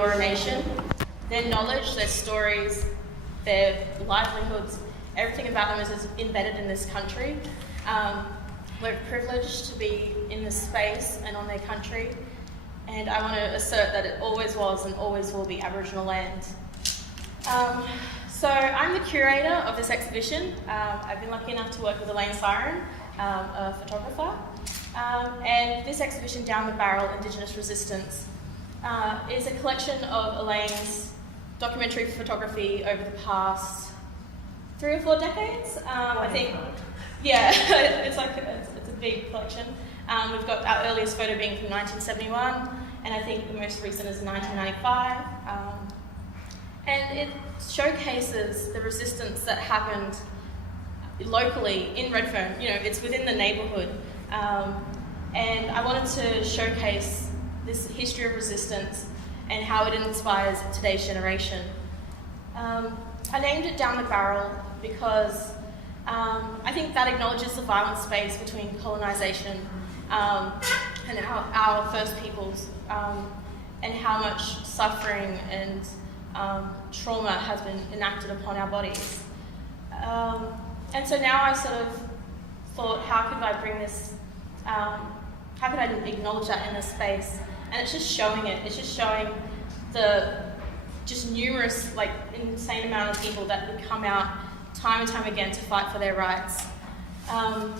Eora Nation. Their knowledge, their stories, their livelihoods, everything about them is embedded in this country. We're privileged to be in this space and on their country, and I want to assert that it always was and always will be Aboriginal land. So I'm the curator of this exhibition. I've been lucky enough to work with Elaine Syron, a photographer, and this exhibition, Down the Barrel, Indigenous Resistance, is a collection of Elaine's documentary photography over the past 3 or 4 decades. I think, yeah, it's a big collection. We've got our earliest photo being from 1971, and I think the most recent is 1995. And it showcases the resistance that happened locally in Redfern. You know, it's within the neighbourhood. And I wanted to showcase this history of resistance and how it inspires today's generation. I named it Down the Barrel because I think that acknowledges the violent space between colonisation and our First Peoples, and how much suffering and trauma has been enacted upon our bodies. And so now I sort of thought, how could I bring this, how could I acknowledge that in this space? And it's just showing it. It's just showing the just numerous, like, insane amount of people that would come out time and time again to fight for their rights. And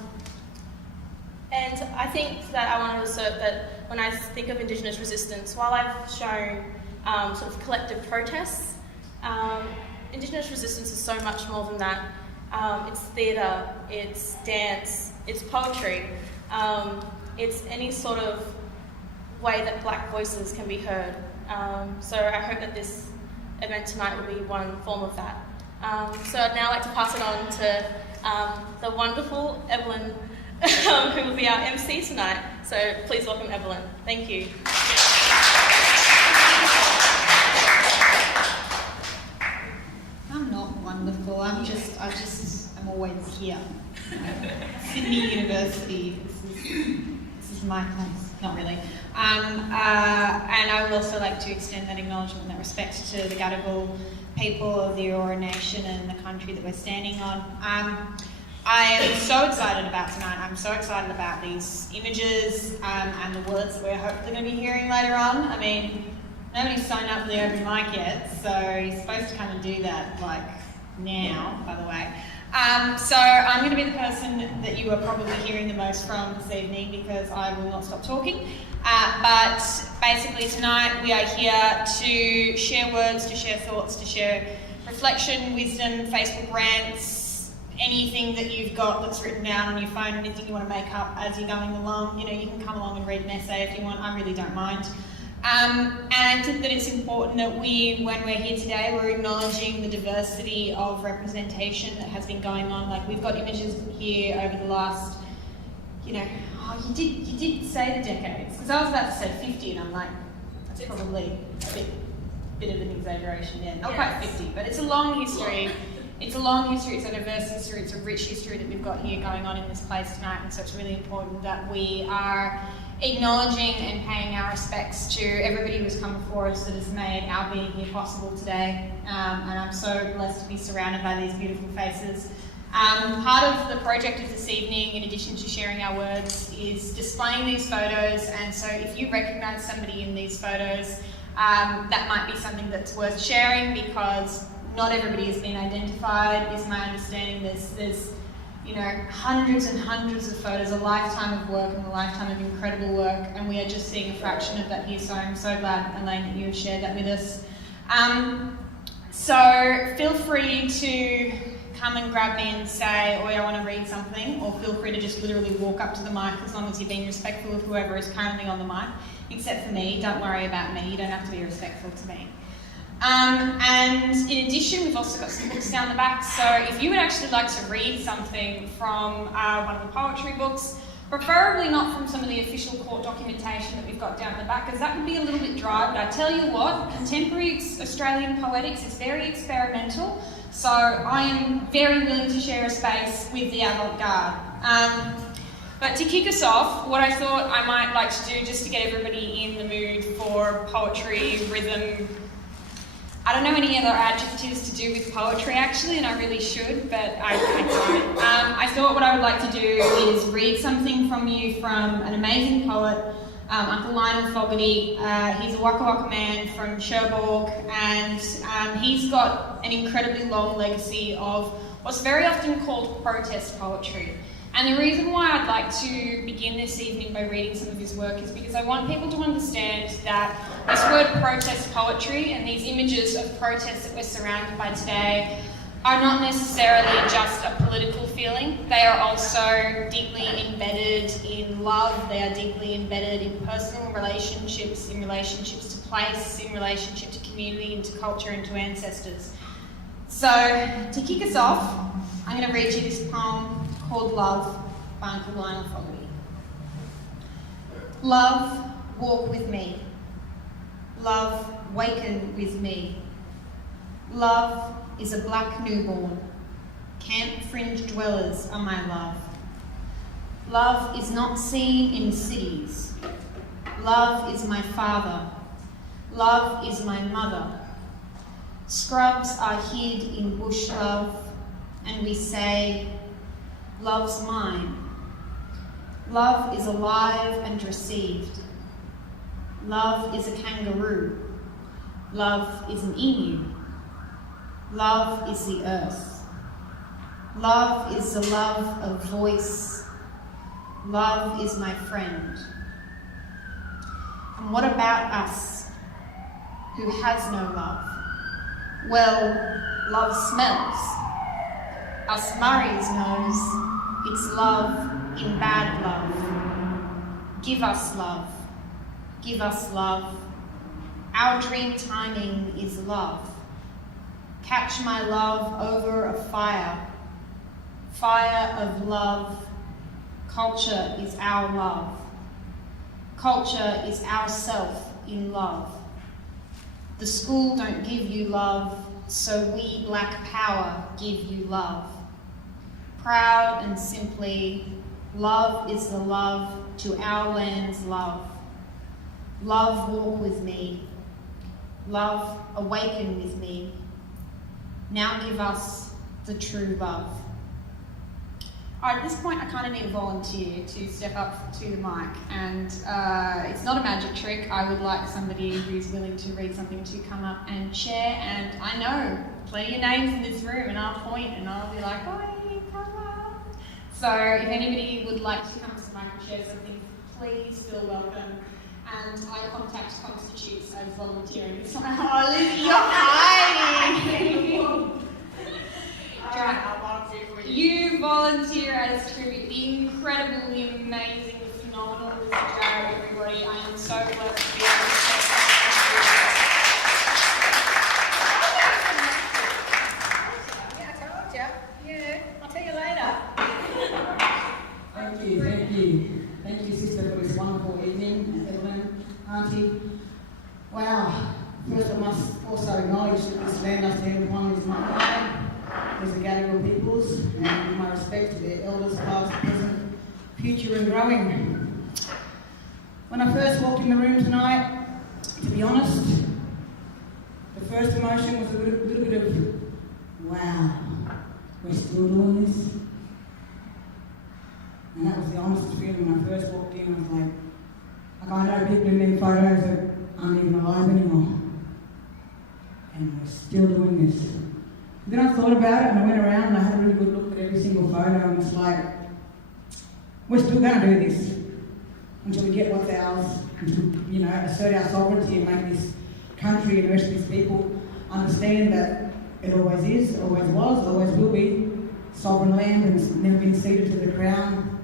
I think that I want to assert that when I think of Indigenous resistance, while I've shown sort of collective protests, Indigenous resistance is so much more than that. It's theatre, it's dance, it's poetry, it's any sort of way that Black voices can be heard. So I hope that this event tonight will be one form of that. So I'd now like to pass it on to the wonderful Evelyn, who will be our MC tonight. So please welcome Evelyn. Thank you. I'm not wonderful. I'm always here. Sydney University. This is my place. Not really. And I would also like to extend that acknowledgement and that respect to the Gadigal people of the Eora Nation and the country that we're standing on. I am so excited about tonight. I'm so excited about these images and the words that we're hopefully going to be hearing later on. I mean, nobody's signed up for the open mic yet, so you're supposed to come and do that, like, now, by the way. So I'm going to be the person that you are probably hearing the most from this evening because I will not stop talking. But basically tonight we are here to share words, to share thoughts, to share reflection, wisdom, Facebook rants, anything that you've got that's written down on your phone, anything you want to make up as you're going along. You know, you can come along and read an essay if you want. I really don't mind. And I think that it's important that when we're here today, we're acknowledging the diversity of representation that has been going on. Like, we've got images here over the last, you know, you did say the decades, because I was about to say 50, and I'm like, that's probably a bit of an exaggeration, yeah, not quite 50, but it's a long history. It's a long history, it's a diverse history, it's a rich history that we've got here going on in this place tonight, and so it's really important that we are acknowledging and paying our respects to everybody who's come before us that has made our being here possible today. And I'm so blessed to be surrounded by these beautiful faces. Part of the project of this evening, in addition to sharing our words, is displaying these photos. And so if you recognise somebody in these photos, that might be something that's worth sharing, because not everybody has been identified, is my understanding. There's you know, hundreds and hundreds of photos, a lifetime of work and a lifetime of incredible work, and we are just seeing a fraction of that here, so I'm so glad, Elaine, that you have shared that with us. So feel free to come and grab me and say, oh, I want to read something, or feel free to just literally walk up to the mic, as long as you're being respectful of whoever is currently on the mic, except for me. Don't worry about me, you don't have to be respectful to me. And in addition, we've also got some books down the back, so if you would actually like to read something from one of the poetry books, preferably not from some of the official court documentation that we've got down the back, because that would be a little bit dry, but I tell you what, contemporary Australian poetics is very experimental, so I am very willing to share a space with the avant-garde. But to kick us off, what I thought I might like to do, just to get everybody in the mood for for poetry, rhythm. I don't know any other adjectives to do with poetry actually, and I really should, but I don't. I thought what I would like to do is read something from you from an amazing poet, Uncle Lionel Fogarty. He's a Waka Waka man from Cherbourg, and he's got an incredibly long legacy of what's very often called protest poetry. And the reason why I'd like to begin this evening by reading some of his work is because I want people to understand that this word protest poetry and these images of protest that we're surrounded by today are not necessarily just a political feeling. They are also deeply embedded in love. They are deeply embedded in personal relationships, in relationships to place, in relationship to community, and to culture, and to ancestors. So, to kick us off, I'm going to read you this poem called Love by Uncle Lionel Fogarty. Love, walk with me. Love, waken with me. Love is a black newborn. Camp fringe dwellers are my love. Love is not seen in cities. Love is my father. Love is my mother. Scrubs are hid in bush love, and we say, love's mine. Love is alive and received. Love is a kangaroo. Love is an emu. Love is the earth. Love is the love of voice. Love is my friend. And what about us, who has no love? Well, love smells. Us Murrays knows it's love in bad love. Give us love. Give us love. Our dream timing is love. Catch my love over a fire. Fire of love. Culture is our love. Culture is ourself in love. The school don't give you love, so we black power give you love. Proud and simply, love is the love to our land's love. Love, walk with me. Love, awaken with me. Now give us the true love. All right, at this point I kind of need a volunteer to step up to the mic, and it's not a magic trick. I would like somebody who's willing to read something to come up and share, and I know plenty of names in this room, and I'll point and I'll be like, "Oi, come up." So if anybody would like to come to the mic and share something, please feel welcome. And eye contact constitutes as volunteering. It's like, oh, Lizzie, you're hiding. You volunteer as tribute. The incredible, the amazing, the phenomenal Lizzie Jarrett, everybody. I am so blessed to be able to share Yeah, I told you. Yeah, I'll tell you later. Thank you. Thank you, sister, for this wonderful evening. Evelyn, Auntie. Wow. First, I must also acknowledge that this land I stand upon is my home. There's a Gadigal peoples, and my respect to their elders, past, present, future, and growing. When I first walked in the room tonight, to be honest, the first emotion was a little bit of, wow, we're still doing this? And that was the honest feeling when I first walked in. I was like I know people in them photos that aren't even alive anymore. And we're still doing this. Then I thought about it and I went around and I had a really good look at every single photo, and it's like, we're still going to do this until we get what's ours, until, assert our sovereignty and make this country and the rest of these people understand that it always is, always was, always will be sovereign land, and it's never been ceded to the Crown,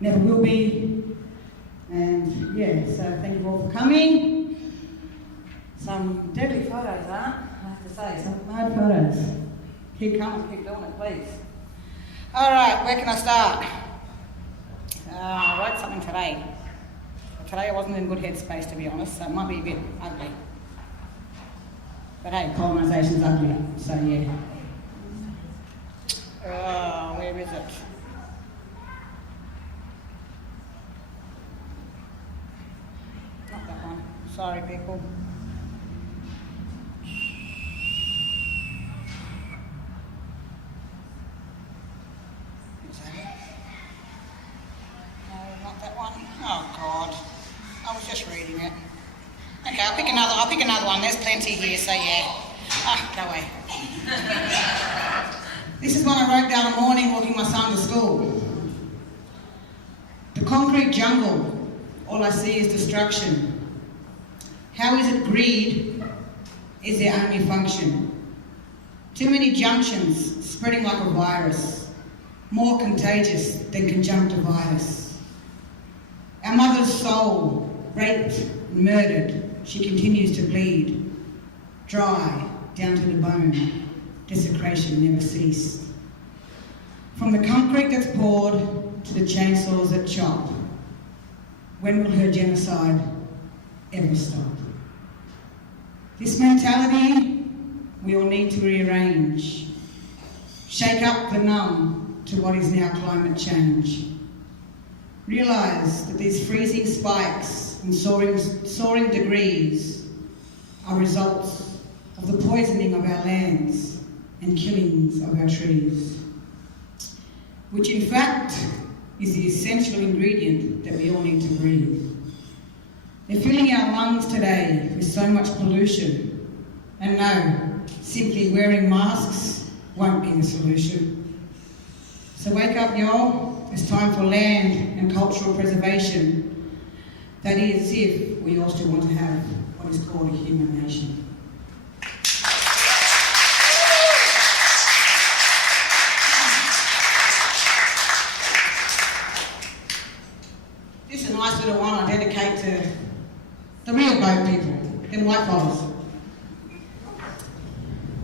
never will be. And yeah, so thank you all for coming. Some deadly photos, I have to say, some mad photos. Keep coming, keep doing it, please. All right, where can I start? I wrote something today. Today I wasn't in good headspace, to be honest, so it might be a bit ugly. But hey, colonisation's ugly, so yeah. Where is it? Not that one, Sorry, people. Is that it? No, not that one. Oh God, I was just reading it. Okay, I'll pick another one. There's plenty here, so yeah. Ah, go away. This is one I wrote down in the morning walking my son to school. The concrete jungle, all I see is destruction. How is it greed is their only function? Too many junctions spreading like a virus, more contagious than conjunctivitis. Our mother's soul, raped and murdered, she continues to bleed. Dry down to the bone, desecration never ceased. From the concrete that's poured to the chainsaws that chop, when will her genocide ever stop? This mentality we all need to rearrange. Shake up the numb to what is now climate change. Realise that these freezing spikes and soaring degrees are results of the poisoning of our lands and killings of our trees, which in fact is the essential ingredient that we all need to breathe. They're filling our lungs today with so much pollution, and no, simply wearing masks won't be the solution. So wake up, y'all. It's time for land and cultural preservation. That is, if we all still want to have what is called a human nation. This is a nice little one I dedicate to the real boat people, them white fellas.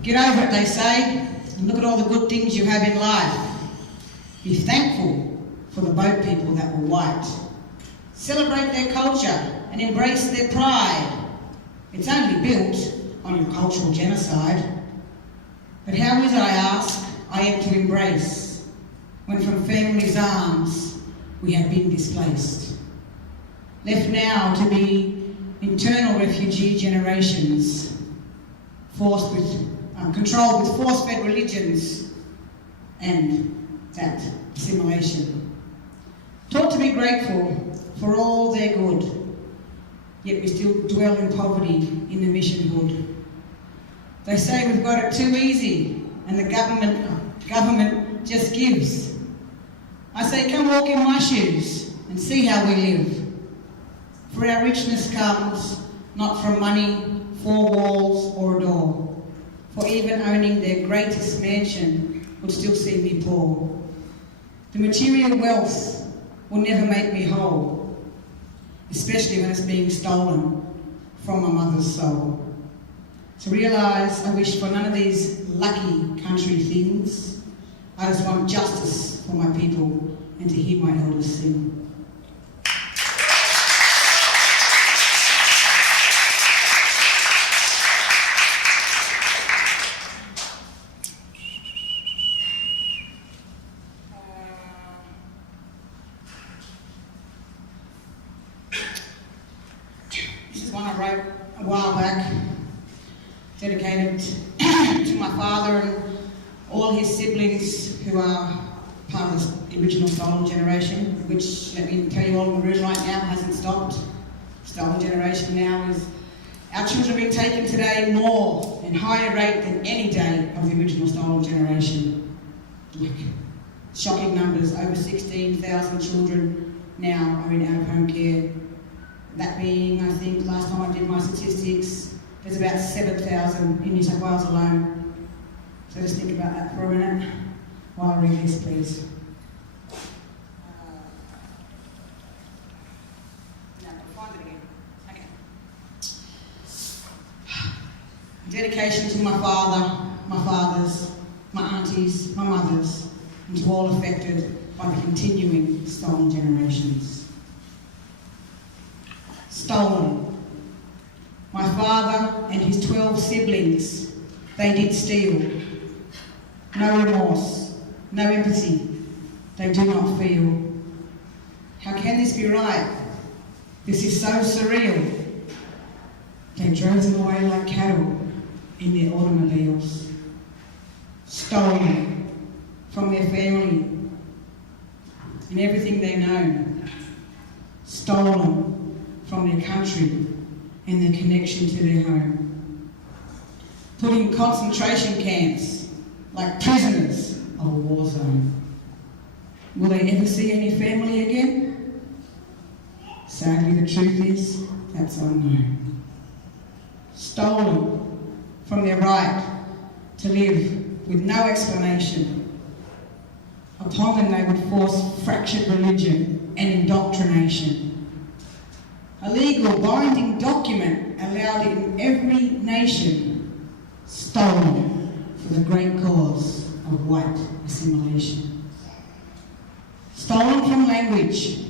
Get over it, they say, and look at all the good things you have in life. Be thankful for the boat people that were white. Celebrate their culture and embrace their pride. It's only built on your cultural genocide. But how is it, I ask, I am to embrace, when from family's arms we have been displaced? Left now to be internal refugee generations, controlled with force-fed religions and that assimilation. Taught to be grateful for all their good, yet we still dwell in poverty in the mission hood. They say we've got it too easy and the government just gives. I say come walk in my shoes and see how we live. For our richness comes not from money, 4 walls or a door. For even owning their greatest mansion would still see me poor. The material wealth will never make me whole, especially when it's being stolen from my mother's soul. To realise I wish for none of these lucky country things. I just want justice for my people and to hear my elders sing. Dedicated to my father and all his siblings who are part of the original stolen generation, which, let me tell you all in the room right now, hasn't stopped. Stolen generation now is, our children are being taken today more and higher rate than any day of the original stolen generation. Shocking numbers, over 16,000 children now are in out-of-home care. That being, I think, last time I did my statistics, there's about 7,000 in New South Wales alone. So just think about that for a minute while I read this, please. No, I'll find it again. Okay. Dedication to my father, my fathers, my aunties, my mothers, and to all affected by the continuing stolen generations. Stolen. My father and his 12 siblings, they did steal. No remorse, no empathy, they do not feel. How can this be right? This is so surreal. They drove them away like cattle in their automobiles, stolen from their family and everything they know, stolen from their country and their connection to their home, put in concentration camps like prisoners of a war zone. Will they ever see any family again? Sadly, the truth is, that's unknown. Stolen from their right to live with no explanation. Upon them they would force fractured religion and indoctrination. A legal binding document allowed in every nation, stolen for the great cause of white assimilation. Stolen from language,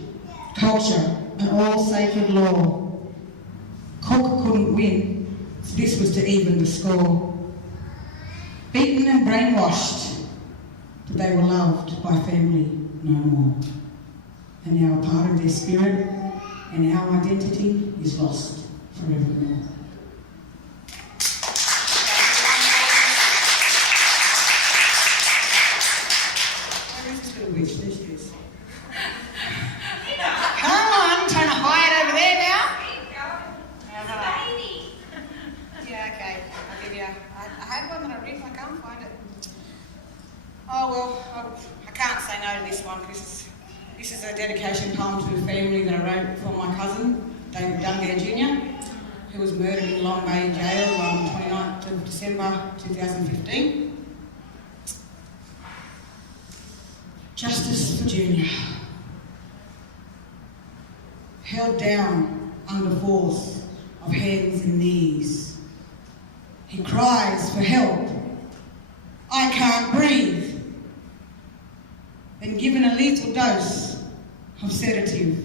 culture, and all sacred law. Cook couldn't win, so this was to even the score. Beaten and brainwashed, but they were loved by family no more. And now a part of their spirit and our identity is lost forevermore. Where is this little bitch? There she is. Come on, trying to hide over there now. Yeah, okay. I'll give you. I had one that I read, I can't find it. Oh well, I can't say no to this one because this is a dedication poem to a family that I wrote for my cousin, David Dungay Jr., who was murdered in Long Bay Jail on the 29th of December 2015. Justice for Junior. Held down under force of hands and knees. He cries for help. I can't breathe. Then given a lethal dose of sedative.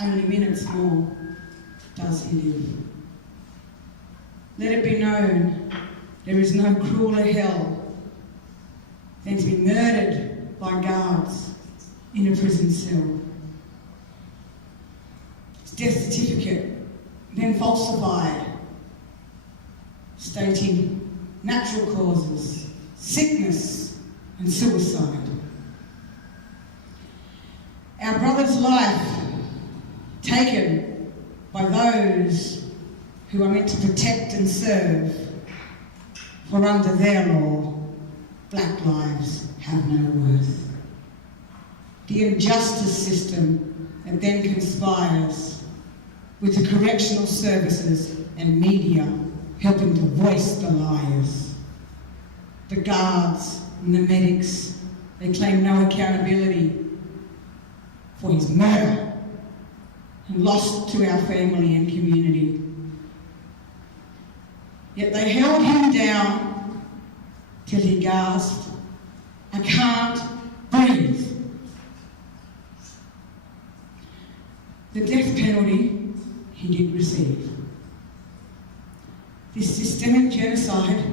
Only minutes more does he live. Let it be known there is no crueler hell than to be murdered by guards in a prison cell. His death certificate then falsified, stating natural causes, sickness and suicide. Our brother's life taken by those who are meant to protect and serve, for under their law, black lives have no worth. The injustice system that then conspires with the correctional services and media helping to voice the liars. The guards and the medics, they claim no accountability for his murder and loss to our family and community. Yet they held him down till he gasped, I can't breathe. The death penalty he did receive. This systemic genocide,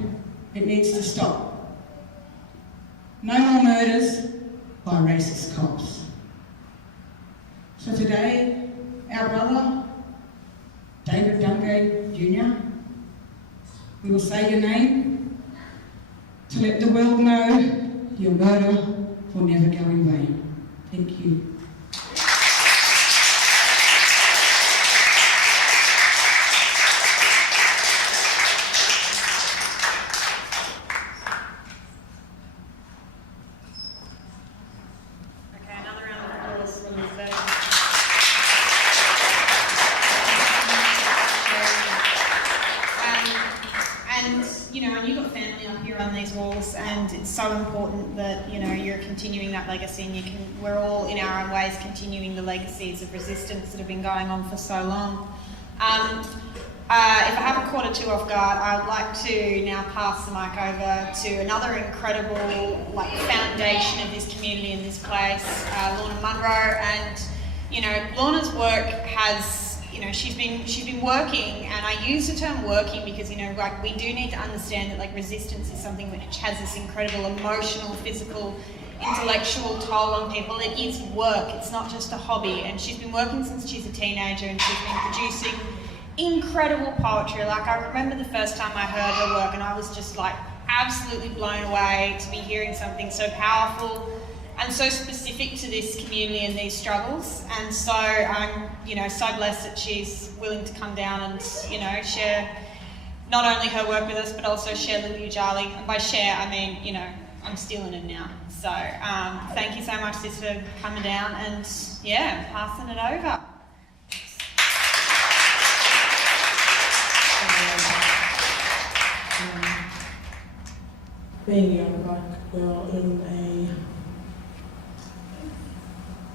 it needs to stop. No more murders by racist cops. So today, our brother, David Dungay Jr., we will say your name to let the world know your murder will never go in vain. Thank you. So important that you're continuing that legacy, and we're all in our own ways continuing the legacies of resistance that have been going on for so long. If I haven't caught it too off guard, I would like to now pass the mic over to another incredible foundation of this community in this place, Lorna Munro. And Lorna's work has she's been working, and I use the term working because, we do need to understand that, resistance is something which has this incredible emotional, physical, intellectual toll on people. It is work, it's not just a hobby, and she's been working since she's a teenager, and she's been producing incredible poetry. Like, I remember the first time I heard her work and I was just like absolutely blown away to be hearing something so powerful and so specific to this community and these struggles. And so I'm, so blessed that she's willing to come down and, share not only her work with us, but also share Lily Ujali. And by share, I mean, I'm stealing it now. So thank you so much, sis, for coming down and, passing it over. Being a young black girl in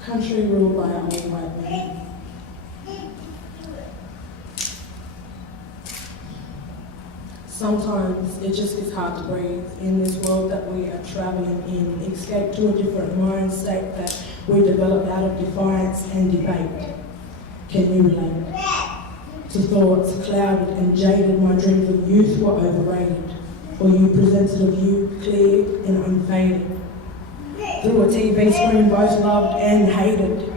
a country ruled by an old white man. Sometimes it just gets hard to breathe in this world that we are travelling in, escape to a different mind state that we develop out of defiance and debate. Can you relate? To thoughts clouded and jaded, my dreams of youth were overrated. For you presented a view clear and unfaded. Through a TV screen both loved and hated.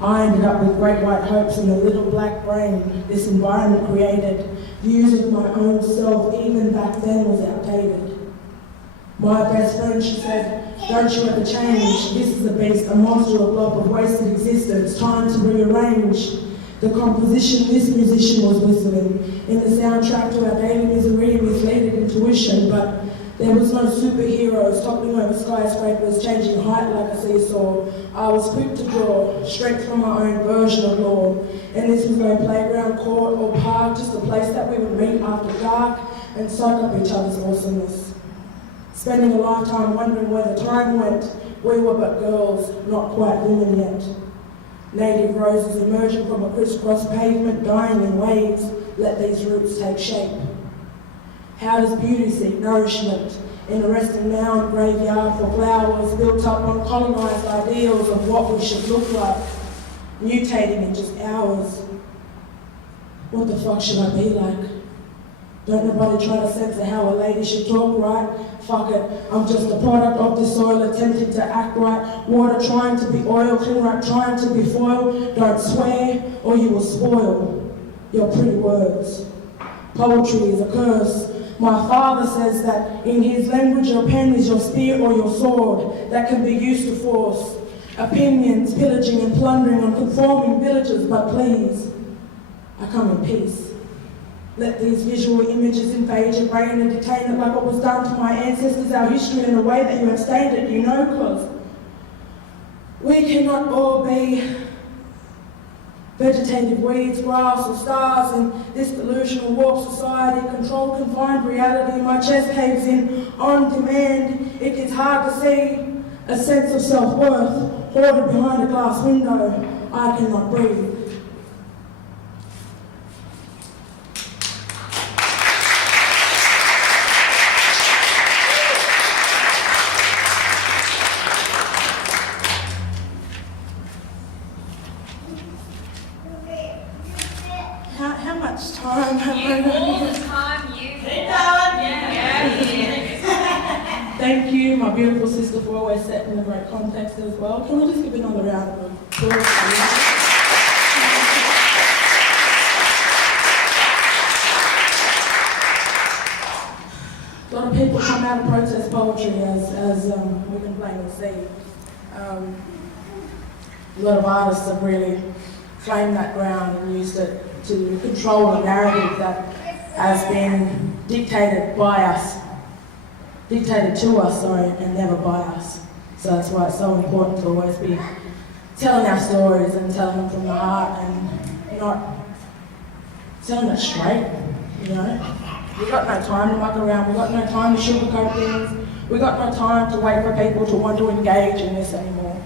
I ended up with great white hopes in a little black brain. This environment created views of my own self, even back then, was outdated. My best friend, she said, don't you ever change. This is a beast, a monster, a blob of wasted existence. Time to rearrange. The composition this musician was whistling in the soundtrack to our daily misery and misleading intuition, but there was no superheroes toppling over skyscrapers, changing height like a seesaw. I was quick to draw, strength from my own version of law. And this was no playground, court or park, just a place that we would meet after dark and soak up each other's awesomeness. Spending a lifetime wondering where the time went, we were but girls, not quite women yet. Native roses emerging from a crisscross pavement, dying in waves, let these roots take shape. How does beauty seek nourishment in a resting mound graveyard for flowers built up on colonised ideals of what we should look like, mutating in just hours? What the fuck should I be like? Don't nobody try to censor how a lady should talk, right? Fuck it, I'm just a product of the soil attempting to act right. Water trying to be oil, clean right trying to be foil. Don't swear or you will spoil your pretty words. Poetry is a curse. My father says that in his language your pen is your spear or your sword that can be used to force opinions, pillaging and plundering on conforming villages, but please, I come in peace. Let these visual images invade your brain and detain it like what was done to my ancestors, our history, in the way that you have stained it, because we cannot all be vegetative weeds, grass or stars in this delusional warped society, controlled, confined reality. My chest caves in on demand. It gets hard to see a sense of self-worth hoarded behind a glass window. I cannot breathe. How much time have I got? All the time you Thank you, my beautiful sister, for always setting a great context as well. Can we just give another round of applause? A lot of people come out and protest poetry, as we can plainly see. A lot of artists have really claimed that ground and used it to control a narrative that has been dictated to us, and never by us. So that's why it's so important to always be telling our stories and telling them from the heart and not telling it straight, We've got no time to muck around, we've got no time to sugarcoat things, we've got no time to wait for people to want to engage in this anymore.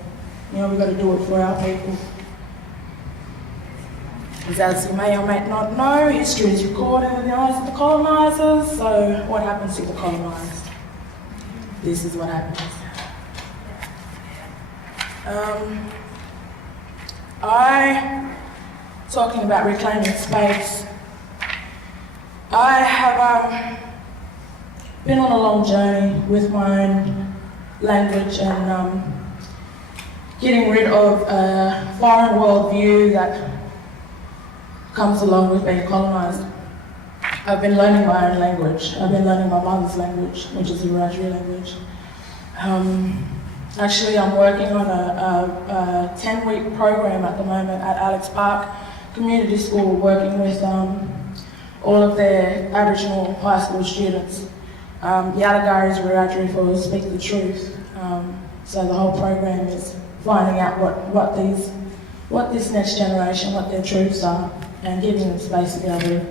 We've got to do it for our people. Because as you may or may not know, history is recorded in the eyes of the colonisers, so what happens to the colonised? This is what happens. Talking about reclaiming space, I have been on a long journey with my own language and getting rid of a foreign world view that comes along with being colonised. I've been learning my own language. I've been learning my mother's language, which is the Wiradjuri language. Actually, I'm working on a 10-week program at the moment at Alex Park Community School, working with all of their Aboriginal high school students. Yadagari is Wiradjuri for Speak the Truth. So the whole program is finding out what this next generation, what their truths are, and giving them space to be able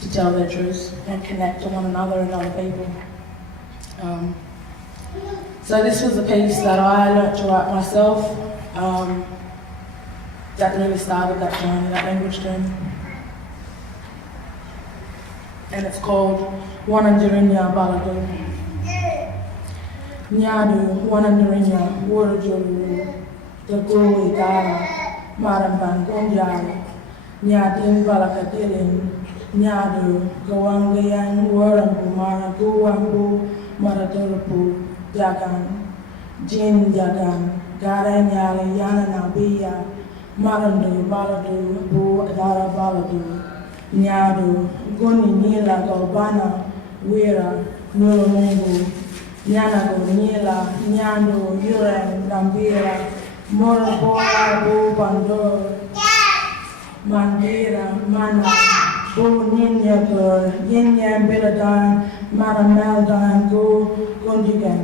to tell their truths and connect to one another and other people. So this was a piece that I learnt to write myself, that really started that journey, that language journey. And it's called Wanandirinya Balagu. Nyadu Wanandirinya Wurujuru, the Gui Dara, Maramban Gunjari, Nyadin Balakadilin, Nyadu, Gowangayan, Warambu, Maraguambu, Maradurapu, Jagan, Jin Jagan, Garanyali, Yananabiya, Marandu, Baladu, Bu Dara Baladu, Nyadu, Guni Nila, Gobana, Wira, Nulumungu, Nyanago, Nila, Nyandu, Yuren, Gambira, Murabora, Bu Bandur, Mandira, Mana, Bu Ninya Gur, Yinya Biladan, Marameldan, Gundigan,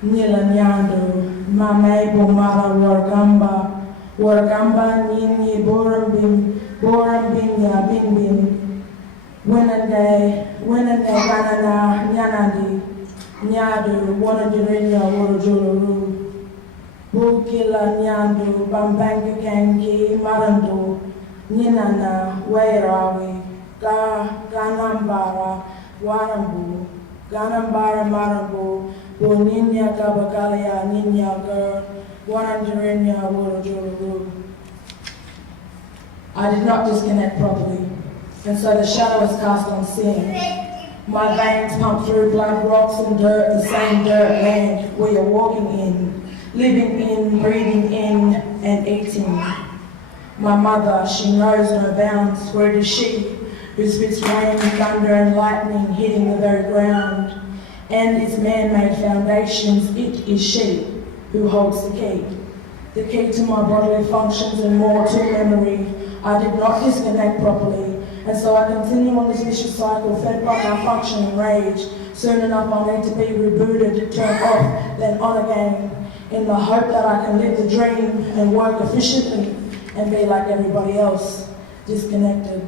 Nila Nyandu, Mamebo Mara Wargamba, Nini, Borambinya, Bimbin, Winande, Ganana, Nyanadi, Nyadu, Wanadirinya, Warajuru, Bukila, Nyandu, Bambanga Gangi, Marandu, Ninana, Wairawi, Ganambara, Warambu, Ganambara Marambu, Boninya Gabagalia, Ninya Gur, Wanandirinya, Warajuru. I did not disconnect properly, and so the shadow is cast on seeing. My veins pump through blood, rocks and dirt, the same dirt land we are walking in, living in, breathing in, and eating. My mother, she knows no bounds, for it is she who spits rain, thunder and lightning hitting the very ground. And its man-made foundations, it is she who holds the key to my bodily functions and more to memory. I did not disconnect properly, and so I continue on this vicious cycle fed by my functioning rage. Soon enough I'll need to be rebooted, turned off, then on again, in the hope that I can live the dream and work efficiently and be like everybody else, disconnected.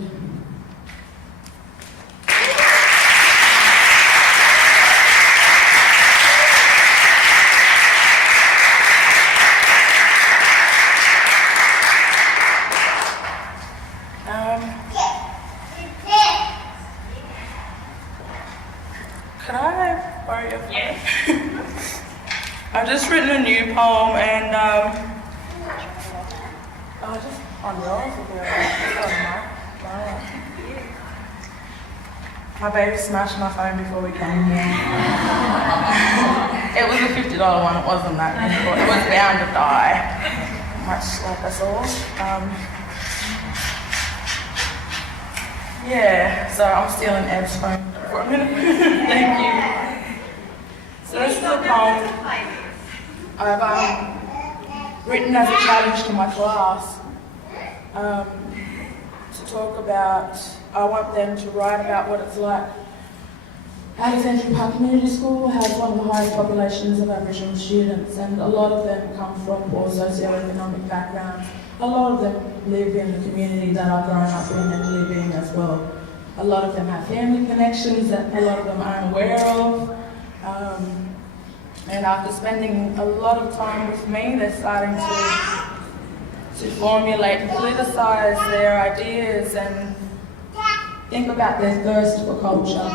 Could I borrow your phone? Yeah. I've just written a new poem and just on yours will be alright. My baby smashed my phone before we came here. It was a $50 one, it wasn't that difficult. It was bound to die, much like us all. Yeah, so I'm stealing Ev's phone for a minute. Thank you. So this is a poem I've written as a challenge to my class to talk about. I want them to write about what it's like. Alexandria Park Community School has one of the highest populations of Aboriginal students, and a lot of them come from poor socioeconomic backgrounds. A lot of them live in the community that I've grown up in and live in as well. A lot of them have family connections that a lot of them aren't aware of. And after spending a lot of time with me, they're starting to formulate and politicize their ideas and think about their thirst for culture.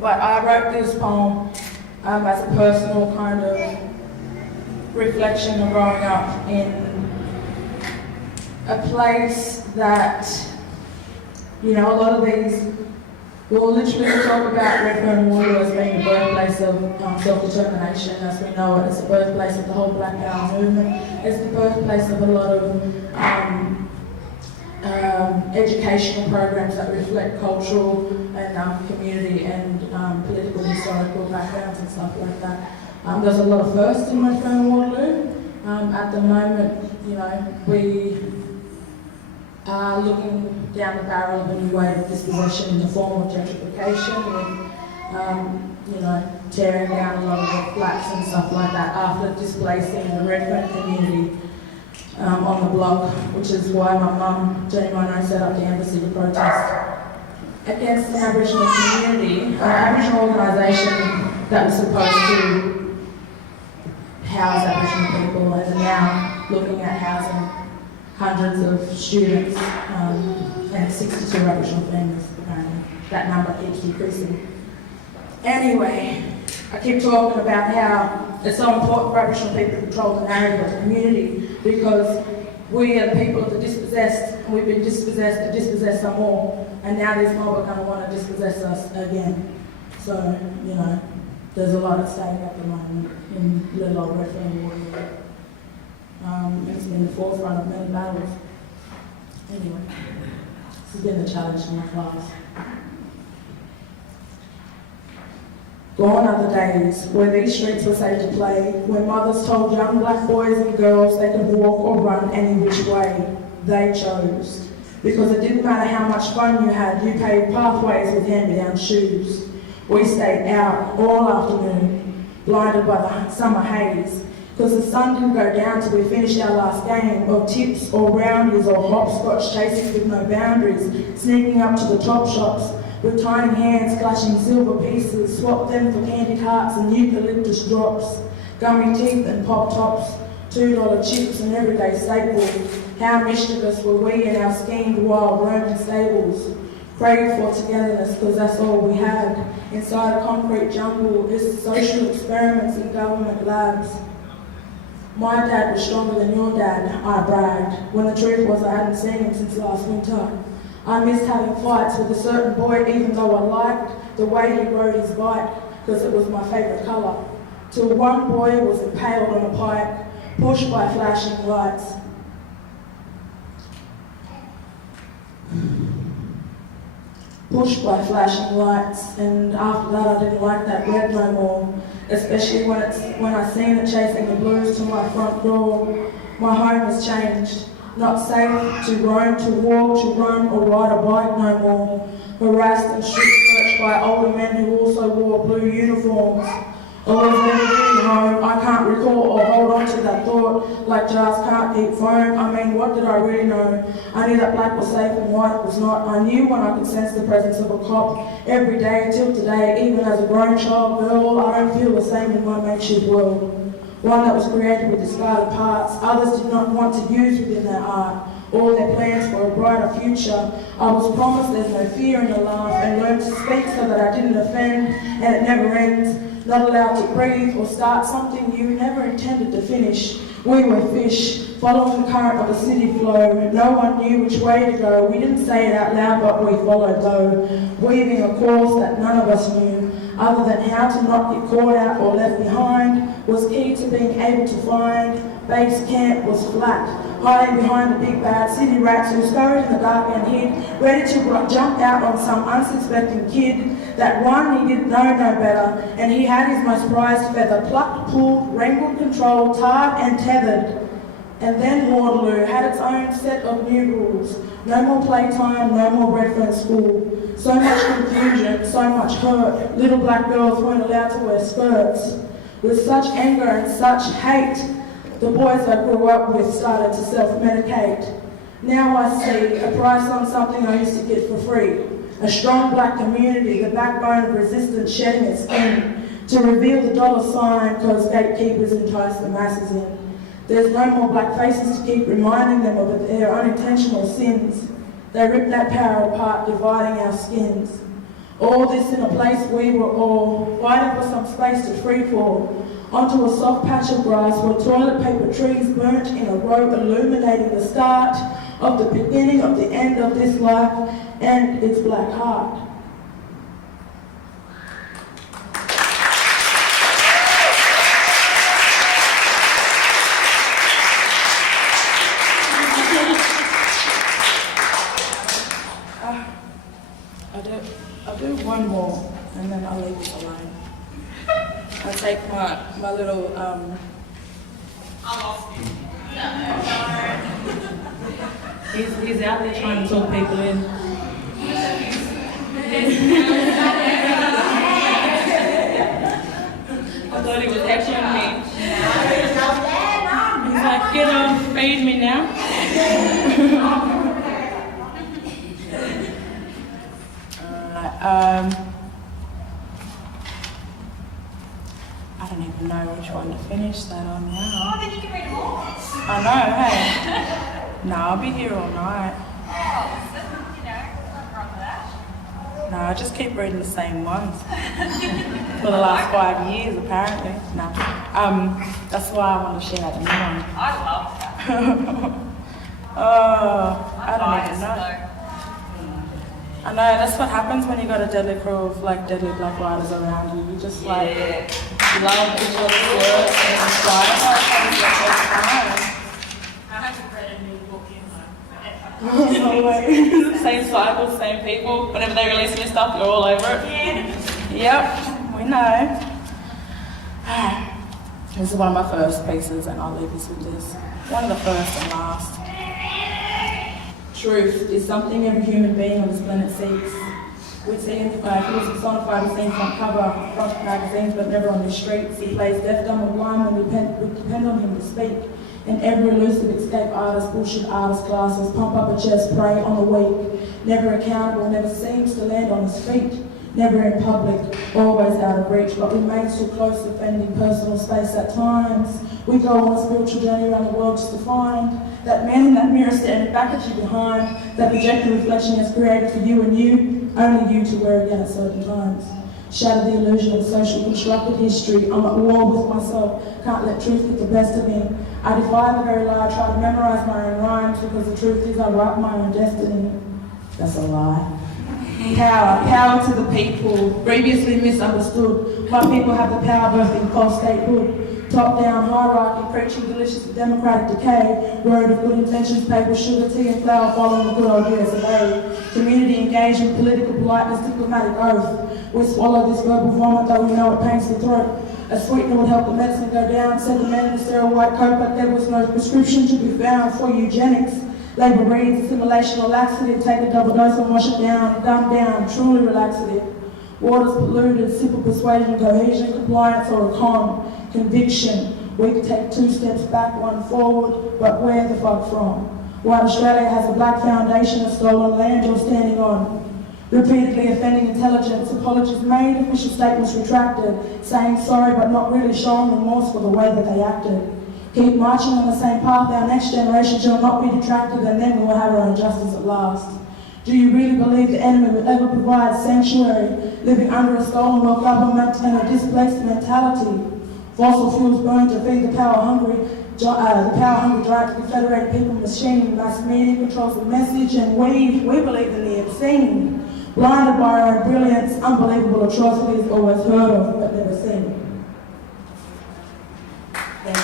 But I wrote this poem as a personal kind of reflection of growing up in a place that, you know, a lot of these will literally talk about Redfern Water as being the birthplace of self-determination as we know it. It's the birthplace of the whole Black Power movement. It's the birthplace of a lot of educational programs that reflect cultural and community and political historical backgrounds and stuff like that. There's a lot of firsts in Redfern and Waterloo. At the moment, you know, we are looking down the barrel of a new wave of dispossession in the form of gentrification, with, you know, tearing down a lot of the flats and stuff like that after displacing the Redfern community on the block, which is why my mum, Jenny Monroe, set up the embassy to protest against the Aboriginal community, an Aboriginal organisation that was supposed to house Aboriginal people, and are now looking at housing hundreds of students and 62 Aboriginal families, apparently. That number keeps decreasing. Anyway, I keep talking about how it's so important for Aboriginal people to control the narrative of the community, because we are the people of the dispossessed, and we've been dispossessed and dispossessed some more, and now these mob are going to want to dispossess us again. So, you know, there's a lot at stake at the moment in little old Redfern and Waterloo. It's been the forefront of many battles. Anyway, this has been the challenge in my class. Gone are the days where these streets were safe to play, when mothers told young black boys and girls they could walk or run any which way they chose. Because it didn't matter how much fun you had, you paved pathways with hand-me-down shoes. We stayed out all afternoon, blinded by the summer haze, because the sun didn't go down till we finished our last game of tips or roundies or hopscotch chases with no boundaries, sneaking up to the top shops with tiny hands clutching silver pieces, swap them for candied hearts and eucalyptus drops, gummy teeth and pop tops, $2 chips and everyday staples. How mischievous were we in our schemed wild Roman stables, craved for togetherness because that's all we had. Inside a concrete jungle is social experiments in government labs. My dad was stronger than your dad, I bragged, when the truth was I hadn't seen him since last winter. I missed having fights with a certain boy, even though I liked the way he rode his bike, because it was my favourite colour. Till one boy was impaled on a pike, pushed by flashing lights. And after that I didn't like that red no more, especially when I seen it chasing the blues to my front door. My home has changed. Not safe to roam, to walk, to run or ride a bike no more. Harassed and strip-searched by older men who also wore blue uniforms. Or was there really home? I can't recall or hold on to that thought, like jars can't eat foam. I mean, what did I really know? I knew that black was safe and white was not. I knew when I could sense the presence of a cop every day till today, even as a grown child girl, I don't feel the same in my makeshift world. One that was created with discarded parts, others did not want to use within their art, all their plans for a brighter future. I was promised there's no fear in the laugh, and learned to speak so that I didn't offend, and it never ends. Not allowed to breathe or start something you never intended to finish. We were fish, following the current of a city flow. No one knew which way to go. We didn't say it out loud, but we followed though, weaving a course that none of us knew, other than how to not get caught out or left behind, was key to being able to find. Base camp was flat, hiding behind the big bad city rats who scurried in the dark and hid, ready to jump out on some unsuspecting kid. That one, he didn't know no better, and he had his most prized feather plucked, pulled, wrangled, controlled, tarred and tethered. And then Waterloo had its own set of new rules. No more playtime, no more Redfern school. So much confusion, so much hurt. Little black girls weren't allowed to wear skirts. With such anger and such hate, the boys I grew up with started to self-medicate. Now I see a price on something I used to get for free. A strong black community, the backbone of resistance shedding its skin to reveal the dollar sign because gatekeepers entice the masses in. There's no more black faces to keep reminding them of their unintentional sins. They rip that power apart, dividing our skins. All this in a place we were all fighting for some space to free fall, onto a soft patch of grass where toilet paper trees burnt in a row, illuminating the start of the beginning of the end of this life and its black heart. I'll do one more, and then I'll leave it alone. I'll take my little, He's out there trying to talk people in. I thought he was heckling me. He's like, get on, feed me now. I don't even know which one to finish that on now. Oh, then you can read more. I know, hey. No, I'll be here all night. No, I just keep reading the same ones. For the last 5 years, apparently. No. That's why I want to share the new one. I love that. I don't even know. I know, that's what happens when you got a deadly crew of like deadly black writers around you. You just like love each other's work and inspire. I haven't read a new book in Same cycle, same people. Whenever they release new stuff, you're all over it. Yep, we know. This is one of my first pieces, and I'll leave us with this. One of the first and last. Truth is something every human being on this planet seeks. We see him feels personified and seen front cover, front magazines, but never on the streets. He plays deaf, dumb, and blind when we depend on him to speak. In every elusive escape artist, bullshit artist classes, pump up a chest, prey on the weak. Never accountable, never seems to land on his feet. Never in public, always out of reach, but remains too close, defending personal space at times. We go on a spiritual journey around the world just to find that man in that mirror standing back at you behind, that projected reflection is created for you and you, only you to wear again at certain times. Shatter the illusion of social constructed history. I'm at war with myself, can't let truth get the best of me. I defy the very lie, try to memorize my own rhymes, because the truth is I write my own destiny. That's a lie. Power to the people, previously misunderstood. My people have the power birthing false statehood. Top-down hierarchy, preaching delicious democratic decay. Road of good intentions, paper, sugar, tea and flour, following the good old USA. Community engagement, political politeness, diplomatic oath. We swallow this verbal vomit, though we know it pains the throat. A sweetener would help the medicine go down. Said the man in the sterile white coat, but there was no prescription to be found for eugenics. Labour reads, assimilation or laxative, take a double dose and wash it down, dumb down, truly relaxative. Water's polluted, simple persuasion, cohesion, compliance or a con, conviction. We could take 2 steps back, 1 forward, but where the fuck from? White Australia has a black foundation of stolen land you're standing on. Repeatedly offending intelligence, apologies made, official statements retracted, saying sorry but not really showing remorse for the way that they acted. Keep marching on the same path, our next generation shall not be detracted, and then we will have our own justice at last. Do you really believe the enemy will ever provide sanctuary, living under a stolen world government and a displaced mentality? Fossil fuels burn to feed the power-hungry drive to confederate people machine. Mass media controls the message, and we believe in the obscene. Blinded by our own brilliance, unbelievable atrocities always heard of but never seen. Thank you.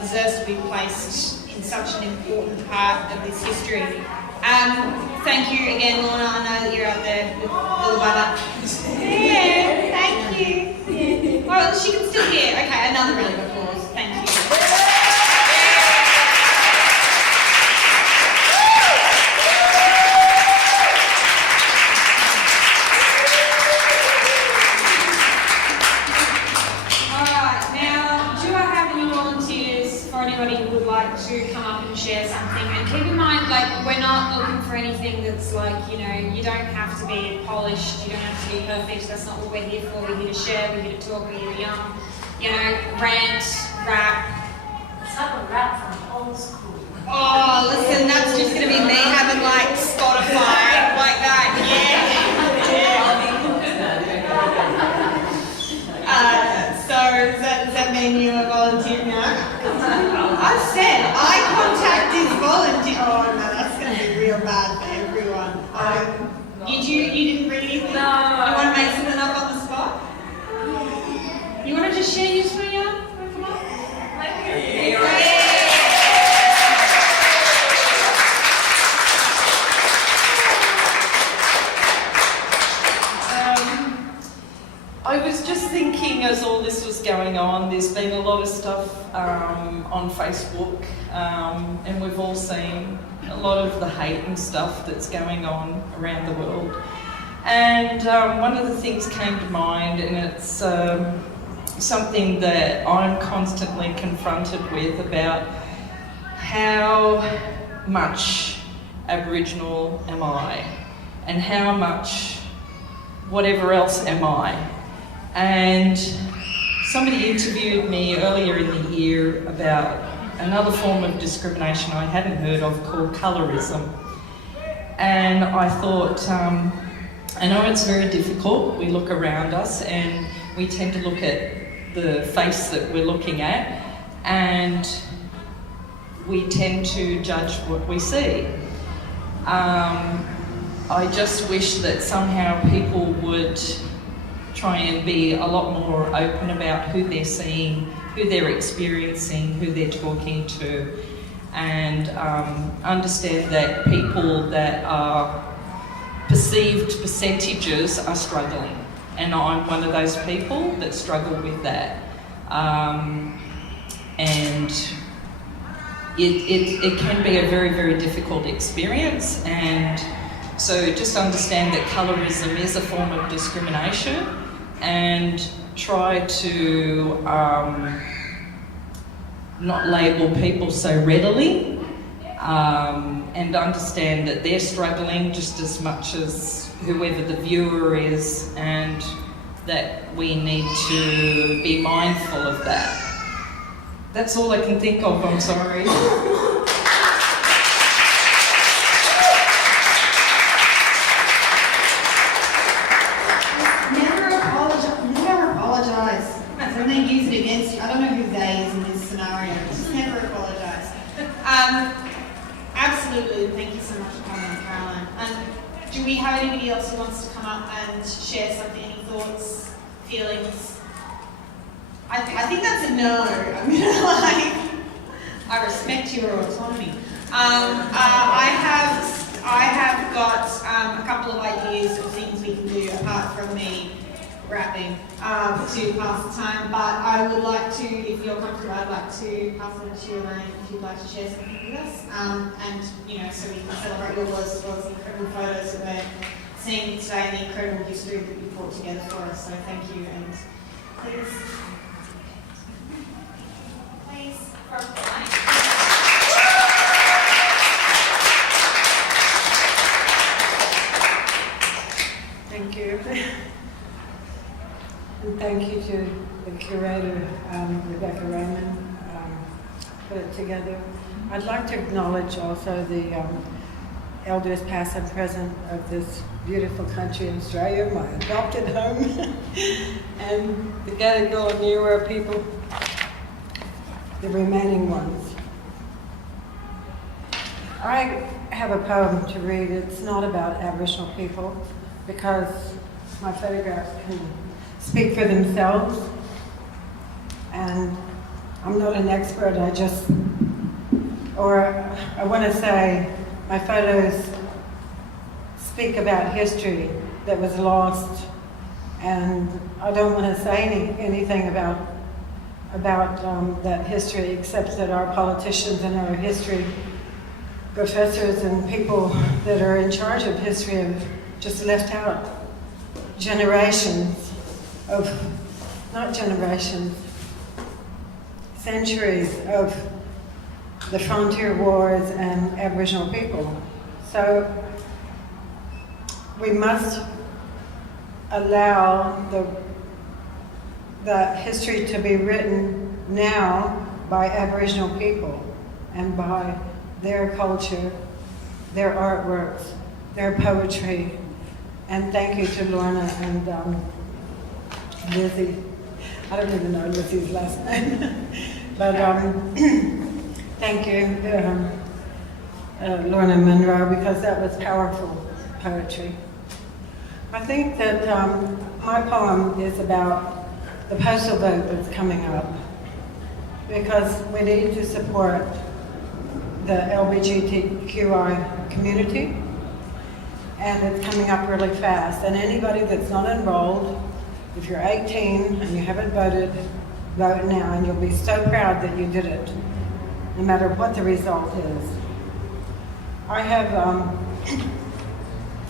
Deserves to be placed in such an important part of this history. Thank you again, Lorna. I know that you're out there with little brother. Yeah, thank you. Well, she can still hear. Okay, another round of applause. Thank you. To come up and share something, and keep in mind, like, we're not looking for anything that's like, you don't have to be polished, you don't have to be perfect. That's not what we're here for. We're here to share, we're here to talk, we're here to rant, rap. It's like a rap from old school. Oh, listen, that's just gonna be me having like Spotify like that. Yeah. said, eye contact is volunteer. Oh no, that's going to be real bad for everyone. You didn't bring anything? No. You want to make something up on the spot? You want to just share your story out? Come on. I was just thinking as all this was going on, there's been a lot of stuff on Facebook, and we've all seen a lot of the hate and stuff that's going on around the world. And one of the things came to mind, and it's something that I'm constantly confronted with about how much Aboriginal am I, and how much whatever else am I. And somebody interviewed me earlier in the year about another form of discrimination I hadn't heard of called colorism. And I thought, I know it's very difficult. We look around us and we tend to look at the face that we're looking at, and we tend to judge what we see. I just wish that somehow people would try and be a lot more open about who they're seeing, who they're experiencing, who they're talking to, and understand that people that are perceived percentages are struggling. And I'm one of those people that struggle with that. And it can be a very, very difficult experience. And so just understand that colorism is a form of discrimination, and try to not label people so readily, and understand that they're struggling just as much as whoever the viewer is, and that we need to be mindful of that. That's all I can think of, I'm sorry. Never apologise. And then use it against you. I don't know who they is in this scenario. Just never apologise. Absolutely. Thank you so much for coming, Caroline. Do we have anybody else who wants to come up and share something? Any thoughts, feelings? I think that's a no. I mean, I respect your autonomy. I have got a couple of ideas of things we can do apart from me rapping to pass the time. But I would like to, if you're comfortable, I'd like to pass it to you, Elaine, if you'd like to share something with us. And so we can celebrate your words as well as the incredible photos that we're seeing today and the incredible history that you brought together for us. So thank you, and please. From the mic. Thank you. And thank you to the curator, Rebecca Raymond, put it together. I'd like to acknowledge also the elders past and present of this beautiful country in Australia, my adopted home, and the Gadigal and Eora people, the remaining ones. I have a poem to read. It's not about Aboriginal people, because my photographs can speak for themselves, and I'm not an expert. I want to say my photos speak about history that was lost, and I don't want to say anything about that history, except that our politicians and our history professors and people that are in charge of history have just left out generations of, not generations, centuries of the frontier wars and Aboriginal people. So we must allow the history to be written now by Aboriginal people and by their culture, their artworks, their poetry. And thank you to Lorna and Lizzie. I don't even know Lizzie's last name. But Thank you, Lorna Monroe, because that was powerful poetry. I think that my poem is about the postal vote that's coming up, because we need to support the LGBTQI community, and it's coming up really fast. And anybody that's not enrolled, if you're 18 and you haven't voted, vote now, and you'll be so proud that you did it, no matter what the result is. I have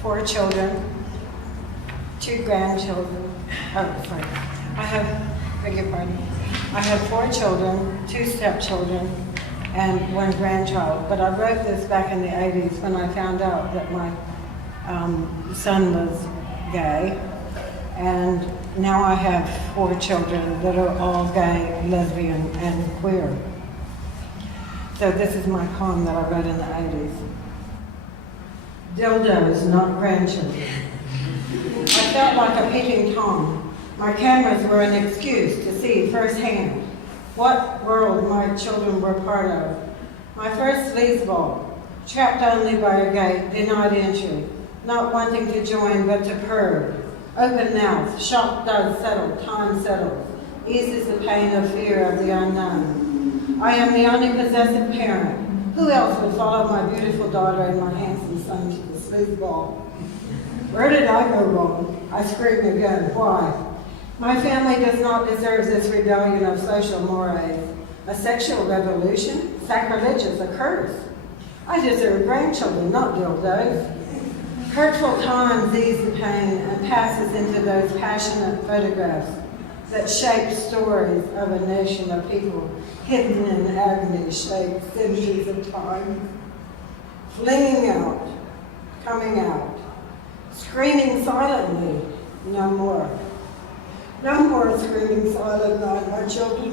4 children, 2 grandchildren. Oh, sorry. Beg your pardon. I have 4 children, 2 stepchildren, and 1 grandchild. But I wrote this back in the 80s when I found out that my son was gay. And now I have 4 children that are all gay, lesbian, and queer. So this is my poem that I wrote in the 80s. Dildos, not grandchildren. I felt like a peeping Tom. My cameras were an excuse to see firsthand what world my children were part of. My first sleazeball, trapped only by a gate, denied entry, not wanting to join but to purr. Open mouth, shock does settle, time settles, eases the pain of fear of the unknown. I am the only possessive parent. Who else would follow my beautiful daughter and my handsome son to the sleazeball? Where did I go wrong? I scream again. Why? My family does not deserve this rebellion of social mores. A sexual revolution? Sacrilegious, a curse. I deserve grandchildren, not dildos. Hurtful times ease the pain and passes into those passionate photographs that shape stories of a nation of people hidden in agony, shaped centuries of time. Flinging out, coming out, screaming silently, no more. No more screaming silent night, my children.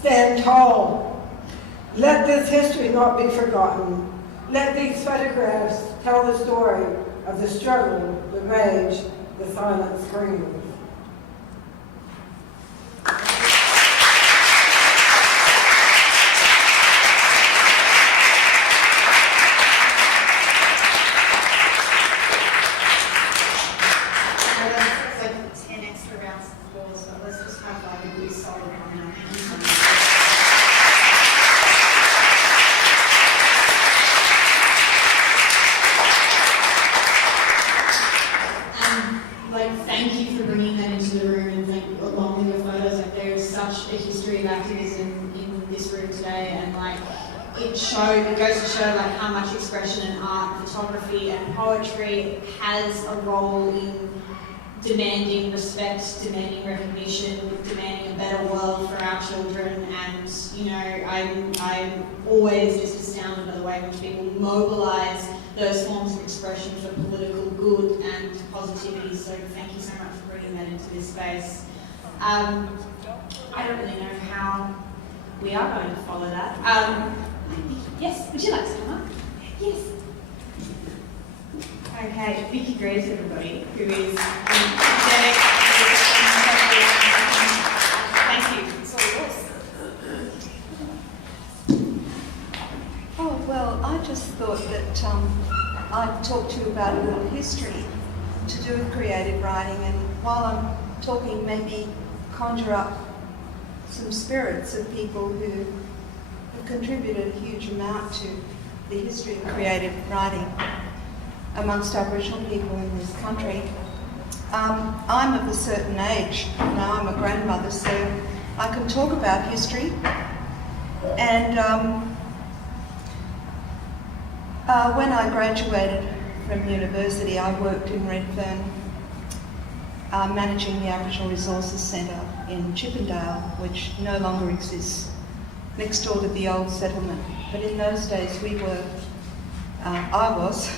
Stand tall. Let this history not be forgotten. Let these photographs tell the story of the struggle, the rage, the silent screams. It goes to show like how much expression and art, photography and poetry has a role in demanding respect, demanding recognition, demanding a better world for our children. And you know, I'm always just astounded by the way in which people mobilise those forms of expression for political good and positivity. So thank you so much for bringing that into this space. I don't really know how we are going to follow that. Yes, would you like to come up? Yes. Okay, Vicky Graves, everybody, who is energetic. Thank you. It's all yours. Oh, well, I just thought that I'd talk to you about a little history to do with creative writing, and while I'm talking, maybe conjure up some spirits of people who have contributed a huge amount to the history of creative writing amongst Aboriginal people in this country. I'm of a certain age now, I'm a grandmother, so I can talk about history. And when I graduated from university, I worked in Redfern, managing the Aboriginal Resources Centre in Chippendale, which no longer exists, next door to the old settlement. But in those days I was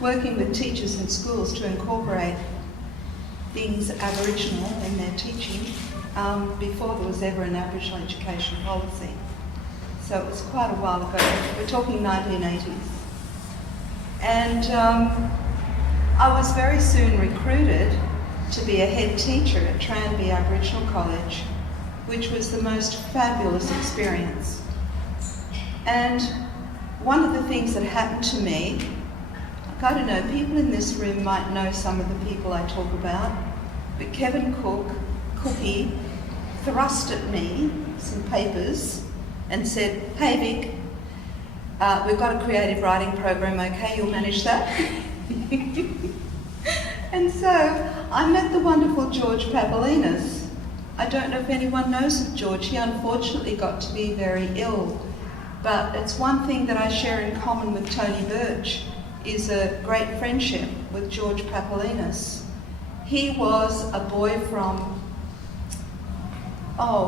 working with teachers in schools to incorporate things Aboriginal in their teaching before there was ever an Aboriginal education policy. So it was quite a while ago. We're talking 1980s. And I was very soon recruited to be a head teacher at Tranby Aboriginal College, which was the most fabulous experience. And one of the things that happened to me, I don't know, people in this room might know some of the people I talk about, but Kevin Cookie, thrust at me some papers and said, "Hey Vic, we've got a creative writing program, okay, you'll manage that?" And so I met the wonderful George Papalinas. I don't know if anyone knows of George. He unfortunately got to be very ill, but it's one thing that I share in common with Tony Verge, is a great friendship with George Papalinas. He was a boy from,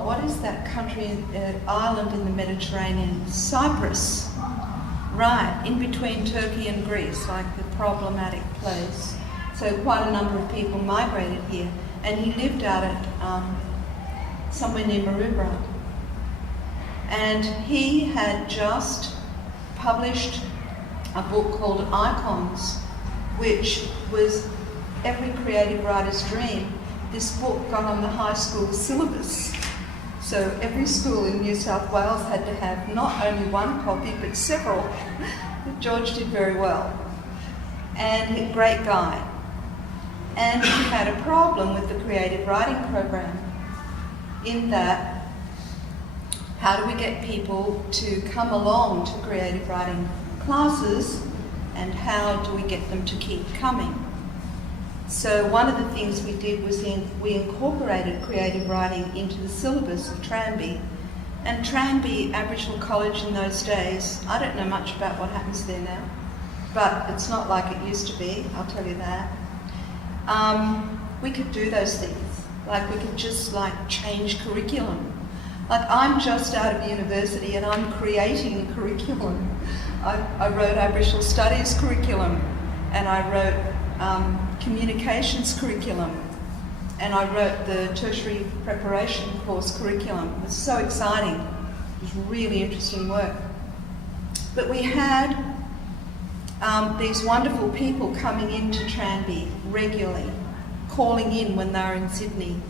what is that country, island in the Mediterranean? Cyprus. Right, in between Turkey and Greece, like the problematic place. So quite a number of people migrated here, and he lived out at somewhere near Maroubra. And he had just published a book called Icons, which was every creative writer's dream. This book got on the high school syllabus. So every school in New South Wales had to have not only one copy, but several. George did very well. And a great guy. And he had a problem with the creative writing program, in that, how do we get people to come along to creative writing classes, and how do we get them to keep coming? So one of the things we did was we incorporated creative writing into the syllabus of Tranby. And Tranby Aboriginal College in those days, I don't know much about what happens there now, but it's not like it used to be, I'll tell you that. We could do those things. Like we could just change curriculum. Like I'm just out of university and I'm creating a curriculum. I wrote Aboriginal Studies curriculum, and I wrote communications curriculum, and I wrote the tertiary preparation course curriculum. It was so exciting. It was really interesting work. But we had these wonderful people coming into Tranby regularly, calling in when they were in Sydney.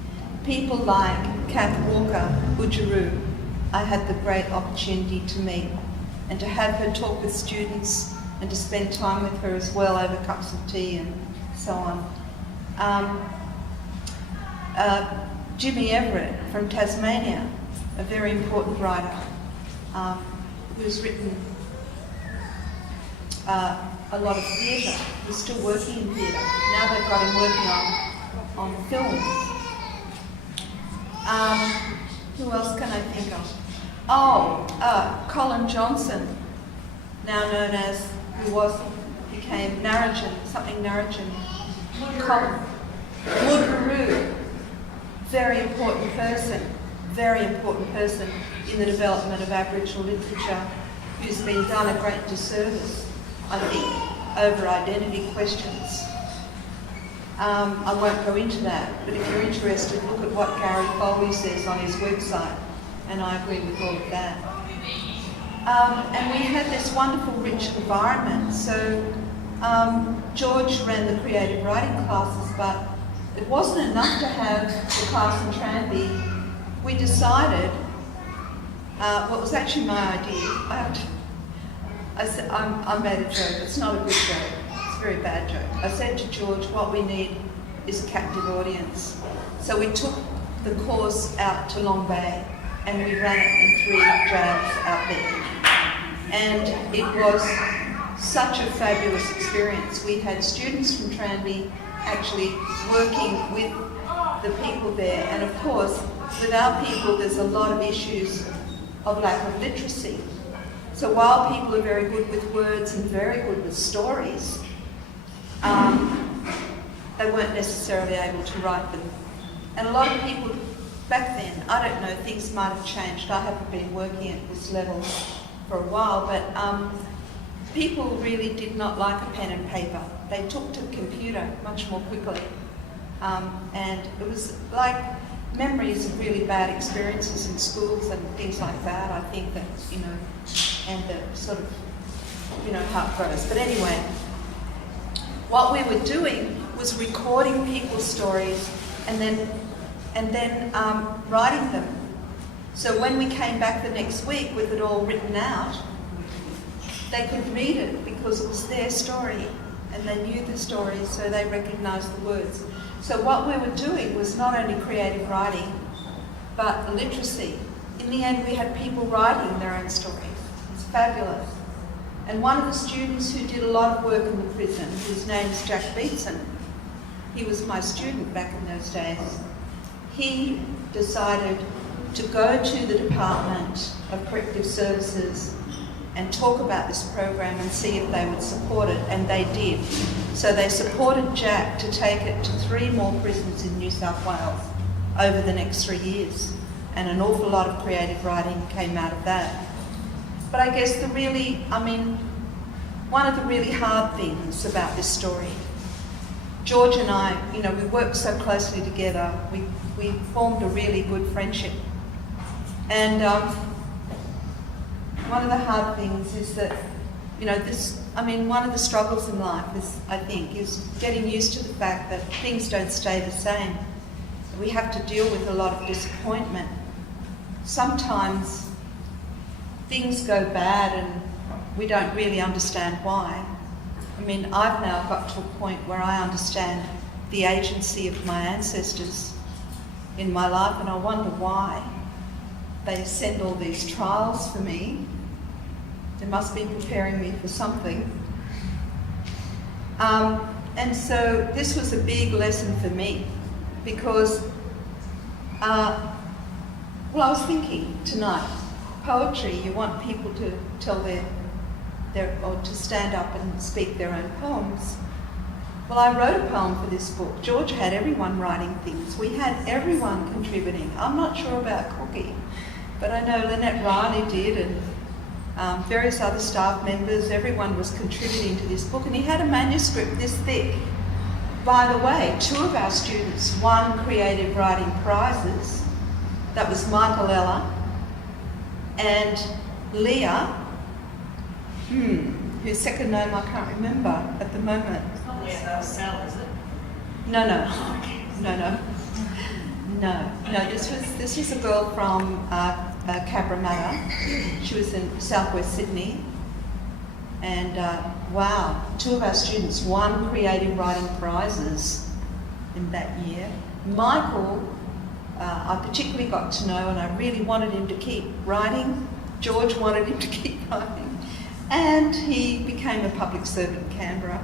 People like Kath Walker, Bundjalung, I had the great opportunity to meet, and to have her talk with students and to spend time with her as well over cups of tea and so on. Jimmy Everett from Tasmania, a very important writer, who's written a lot of theatre. He's still working in theatre. Now they've got him working on film. Who else can I think of? Colin Johnson, now known as, became Narrogin, something Narrogin. Colin. Woodroo, very important person in the development of Aboriginal literature, who's been done a great disservice, I think, over identity questions. I won't go into that, but if you're interested, look at what Gary Foley says on his website, and I agree with all of that. And we had this wonderful, rich environment. So George ran the creative writing classes, but it wasn't enough to have the class in Tranby. We decided, it was actually my idea. I made a joke. It's not a good joke. It's a very bad joke. I said to George, what we need is a captive audience. So we took the course out to Long Bay and we ran it in 3 drabs out there. And it was such a fabulous experience. We had students from Tranby actually working with the people there. And of course, without people, there's a lot of issues of lack of literacy. So while people are very good with words and very good with stories, they weren't necessarily able to write them. And a lot of people back then, I don't know, things might have changed. I haven't been working at this level for a while, but people really did not like a pen and paper. They took to the computer much more quickly. And it was like memories of really bad experiences in schools and things like that. I think that, and the sort of, how it grows. But anyway, what we were doing was recording people's stories and then writing them. So when we came back the next week with it all written out, they could read it because it was their story and they knew the story, so they recognised the words. So what we were doing was not only creative writing, but literacy. In the end, we had people writing their own stories. It's fabulous. And one of the students who did a lot of work in the prison, his name is Jack Beatson, he was my student back in those days, he decided to go to the Department of Corrective Services and talk about this program and see if they would support it, and they did. So they supported Jack to take it to 3 more prisons in New South Wales over the next 3 years, and an awful lot of creative writing came out of that. But I guess one of the really hard things about this story, George and I, we worked so closely together, we formed a really good friendship. And one of the hard things is that, one of the struggles in life is getting used to the fact that things don't stay the same. We have to deal with a lot of disappointment. Sometimes things go bad and we don't really understand why. I've now got to a point where I understand the agency of my ancestors in my life, and I wonder why they send all these trials for me. They must be preparing me for something. And so this was a big lesson for me, because, I was thinking tonight, poetry, you want people to tell or to stand up and speak their own poems. Well, I wrote a poem for this book. George had everyone writing things. We had everyone contributing. I'm not sure about Cookie, but I know Lynette Riley did, and various other staff members, everyone was contributing to this book, and he had a manuscript this thick. By the way, 2 of our students won creative writing prizes. That was Michael Ella and Leah, whose second name I can't remember at the moment. Sal, is it? No. This was a girl from Cabramatta. She was in southwest Sydney, and 2 of our students won creative writing prizes in that year. Michael, I particularly got to know, and I really wanted him to keep writing. George wanted him to keep writing, and he became a public servant in Canberra.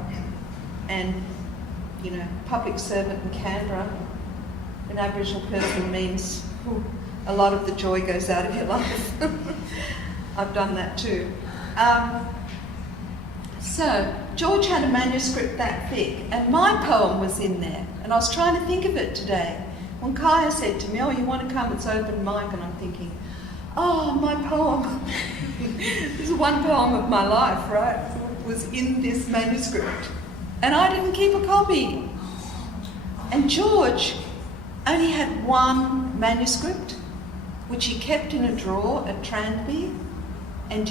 And public servant in Canberra, an Aboriginal person, means a lot of the joy goes out of your life. I've done that too. So George had a manuscript that thick, and my poem was in there, and I was trying to think of it today. When Kaya said to me, "Oh, you want to come? It's open mic," and I'm thinking, oh, my poem. This is one poem of my life, right? Was in this manuscript. And I didn't keep a copy. And George only had one manuscript, which he kept in a drawer at Tranby, and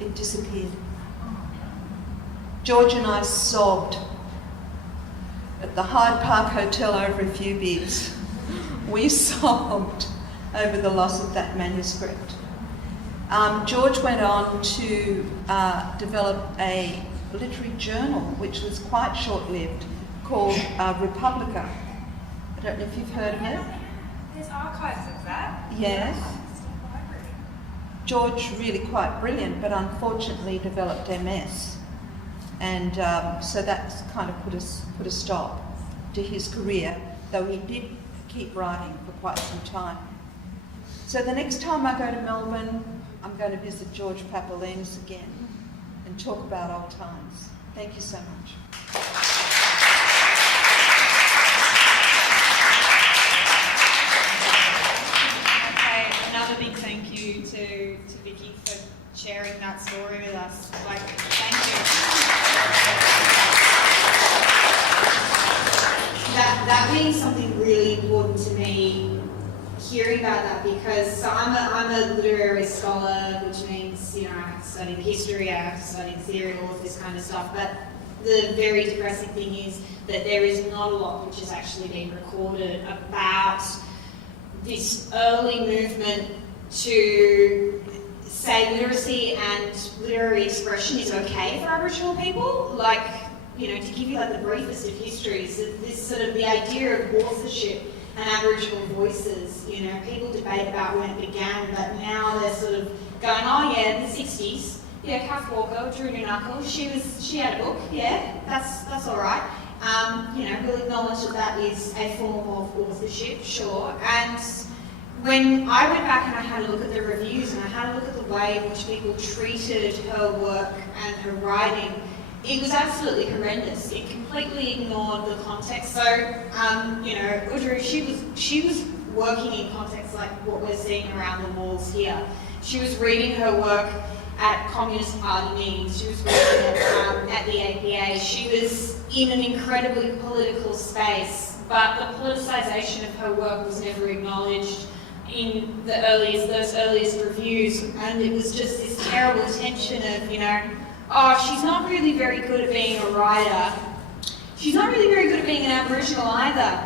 it disappeared. George and I sobbed at the Hyde Park Hotel over a few beers. We sobbed over the loss of that manuscript. George went on to develop a literary journal, which was quite short-lived, called Republica. I don't know if you've heard of it. There's archives of that. Yes. George, really quite brilliant, but unfortunately developed MS. And so that's kind of put a stop to his career, though he did keep writing for quite some time. So the next time I go to Melbourne, I'm going to visit George Papalinas again and talk about old times. Thank you so much. Okay, another big thank you to Vicky for sharing that story with us. Thank you. That means something really important to me, hearing about that, because I'm a literary scholar, which means, I have to study the history, I have to study the theory, all of this kind of stuff, but the very depressing thing is that there is not a lot which has actually been recorded about this early movement to say literacy and literary expression is okay for Aboriginal people. Like, you know, to give you like the briefest of histories, this sort of the idea of authorship and Aboriginal voices, you know, people debate about when it began, but now they're sort of going, oh yeah, in the 60s, yeah, Kath Walker, Drew Knuckles, she had a book, yeah, that's all right. You know, we'll acknowledge that is a form of authorship, sure. And when I went back and I had a look at the reviews and I had a look at the way in which people treated her work and her writing, it was absolutely horrendous. It completely ignored the context. So, you know, Udru, she was working in contexts like what we're seeing around the walls here. She was reading her work at Communist Party meetings. She was reading it at the APA. She was in an incredibly political space, but the politicisation of her work was never acknowledged in those earliest reviews, and it was just this terrible tension of, you know, oh, she's not really very good at being a writer. She's not really very good at being an Aboriginal either.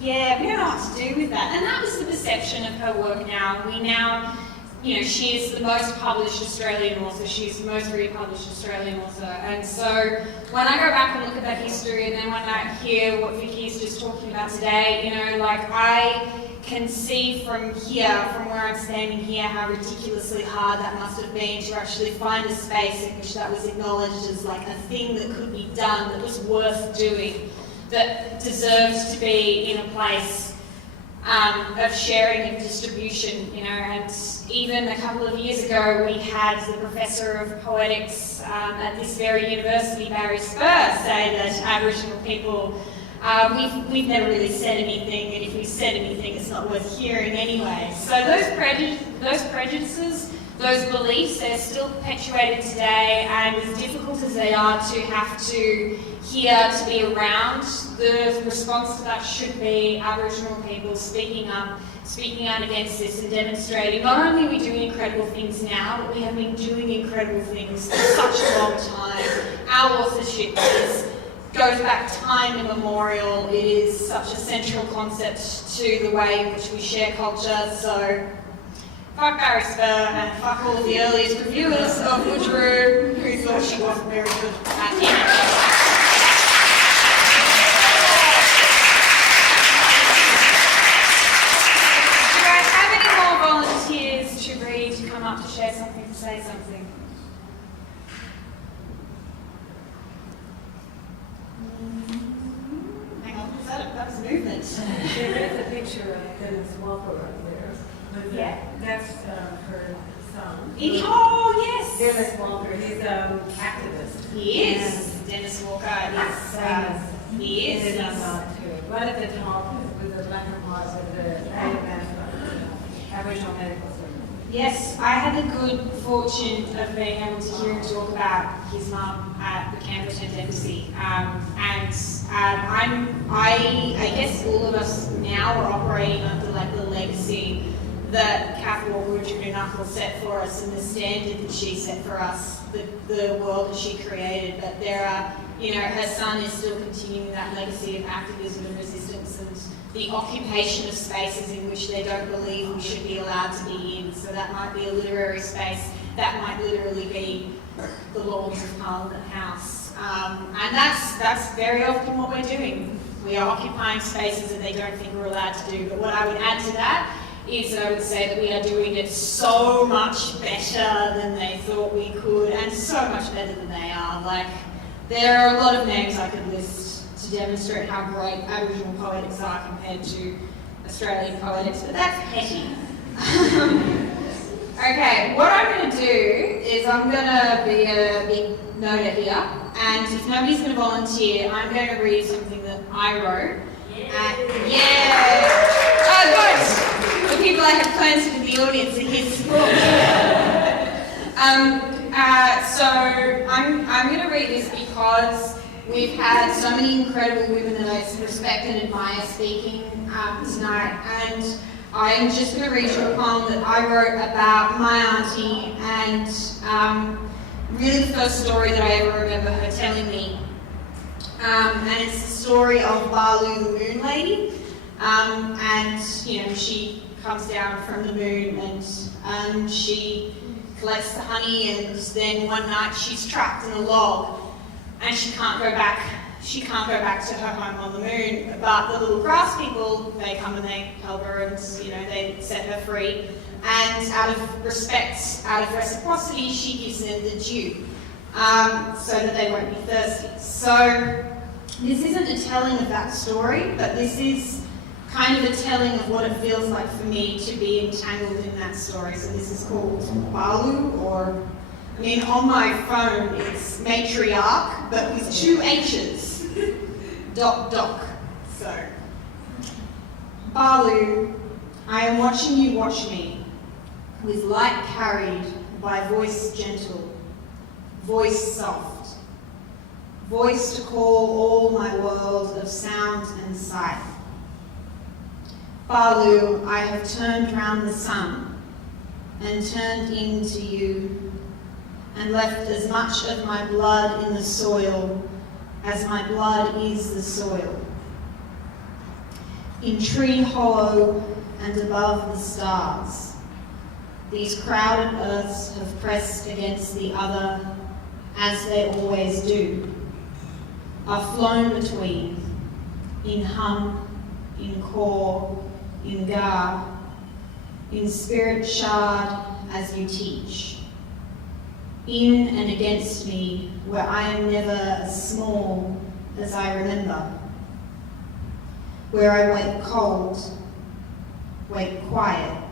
Yeah, we don't know what to do with that. And that was the perception of her work now. We now, you know, she is the most published Australian author. She's the most republished Australian author. And so when I go back and look at that history, and then when I hear what Vicky's just talking about today, you know, like I can see from here, from where I'm standing here, how ridiculously hard that must have been to actually find a space in which that was acknowledged as like a thing that could be done, that was worth doing, that deserved to be in a place of sharing and distribution, you know. And even a couple of years ago, we had the Professor of Poetics at this very university, Barry Spur, say that Aboriginal people, we've never really said anything, and if we said anything, it's not worth hearing anyway. So those prejudices, those beliefs, they're still perpetuated today, and as difficult as they are to have to hear, to be around, the response to that should be Aboriginal people speaking out against this and demonstrating not only are we doing incredible things now, but we have been doing incredible things for such a long time. Our authorship goes back time immemorial. It is such a central concept to the way in which we share culture. So fuck Barry Spur and fuck all of the earliest reviewers of Udru who thought she wasn't very good at it. Do I have any more volunteers to read, to come up to share something, to say something? That's movement. There is a picture of Dennis Walker right there. Yeah. That's her son. Oh, yes. Dennis Walker, he's an activist. He is. Dennis Walker is. He is. Right at the top with the black and white with the Aboriginal Medical Center. Yes, I had the good fortune of being able to hear him talk about his mum at the Canberra Embassy. I guess all of us now are operating under like the legacy that Kath Walker and Drew Knuckles set for us and the standard that she set for us, the world that she created. But there are, you know, her son is still continuing that legacy of activism and resistance and the occupation of spaces in which they don't believe we should be allowed to be in. So that might be a literary space, that might literally be the Lords of Parliament House. And that's very often what we're doing. We are occupying spaces that they don't think we're allowed to do. But what I would add to that is I would say that we are doing it so much better than they thought we could, and so much better than they are. Like, there are a lot of names I could list to demonstrate how great Aboriginal poetics are compared to Australian poetics, but that's petty. Okay, what I'm going to do is I'm going to be a big noter here, and if nobody's going to volunteer, I'm going to read something that I wrote. Oh, good! The people I have planted in the audience are here to support me. So I'm going to read this because we've had so many incredible women that I respect and admire speaking tonight, and I'm just going to read you a poem that I wrote about my auntie, and really the first story that I ever remember her telling me. And it's the story of Balu, the Moon Lady, and you know, she comes down from the moon and she collects the honey, and then one night she's trapped in a log and she can't go back to her home on the moon. But the little grass people, they come and they help her, and they set her free. And out of respect, out of reciprocity, she gives them the dew, so that they won't be thirsty. So this isn't a telling of that story, but this is kind of a telling of what it feels like for me to be entangled in that story. So this is called Balu, or, on my phone it's matriarch, but with 2 H's, ... So, Balu, I am watching you watch me, with light carried by voice gentle, voice soft, voice to call all my world of sound and sight. Balu, I have turned round the sun and turned into you, and left as much of my blood in the soil as my blood is the soil. In tree hollow and above the stars, these crowded earths have pressed against the other, as they always do, are flown between, in hum, in core, in gar, in spirit shard as you teach, in and against me where I am never as small as I remember, where I wait cold, wait quiet,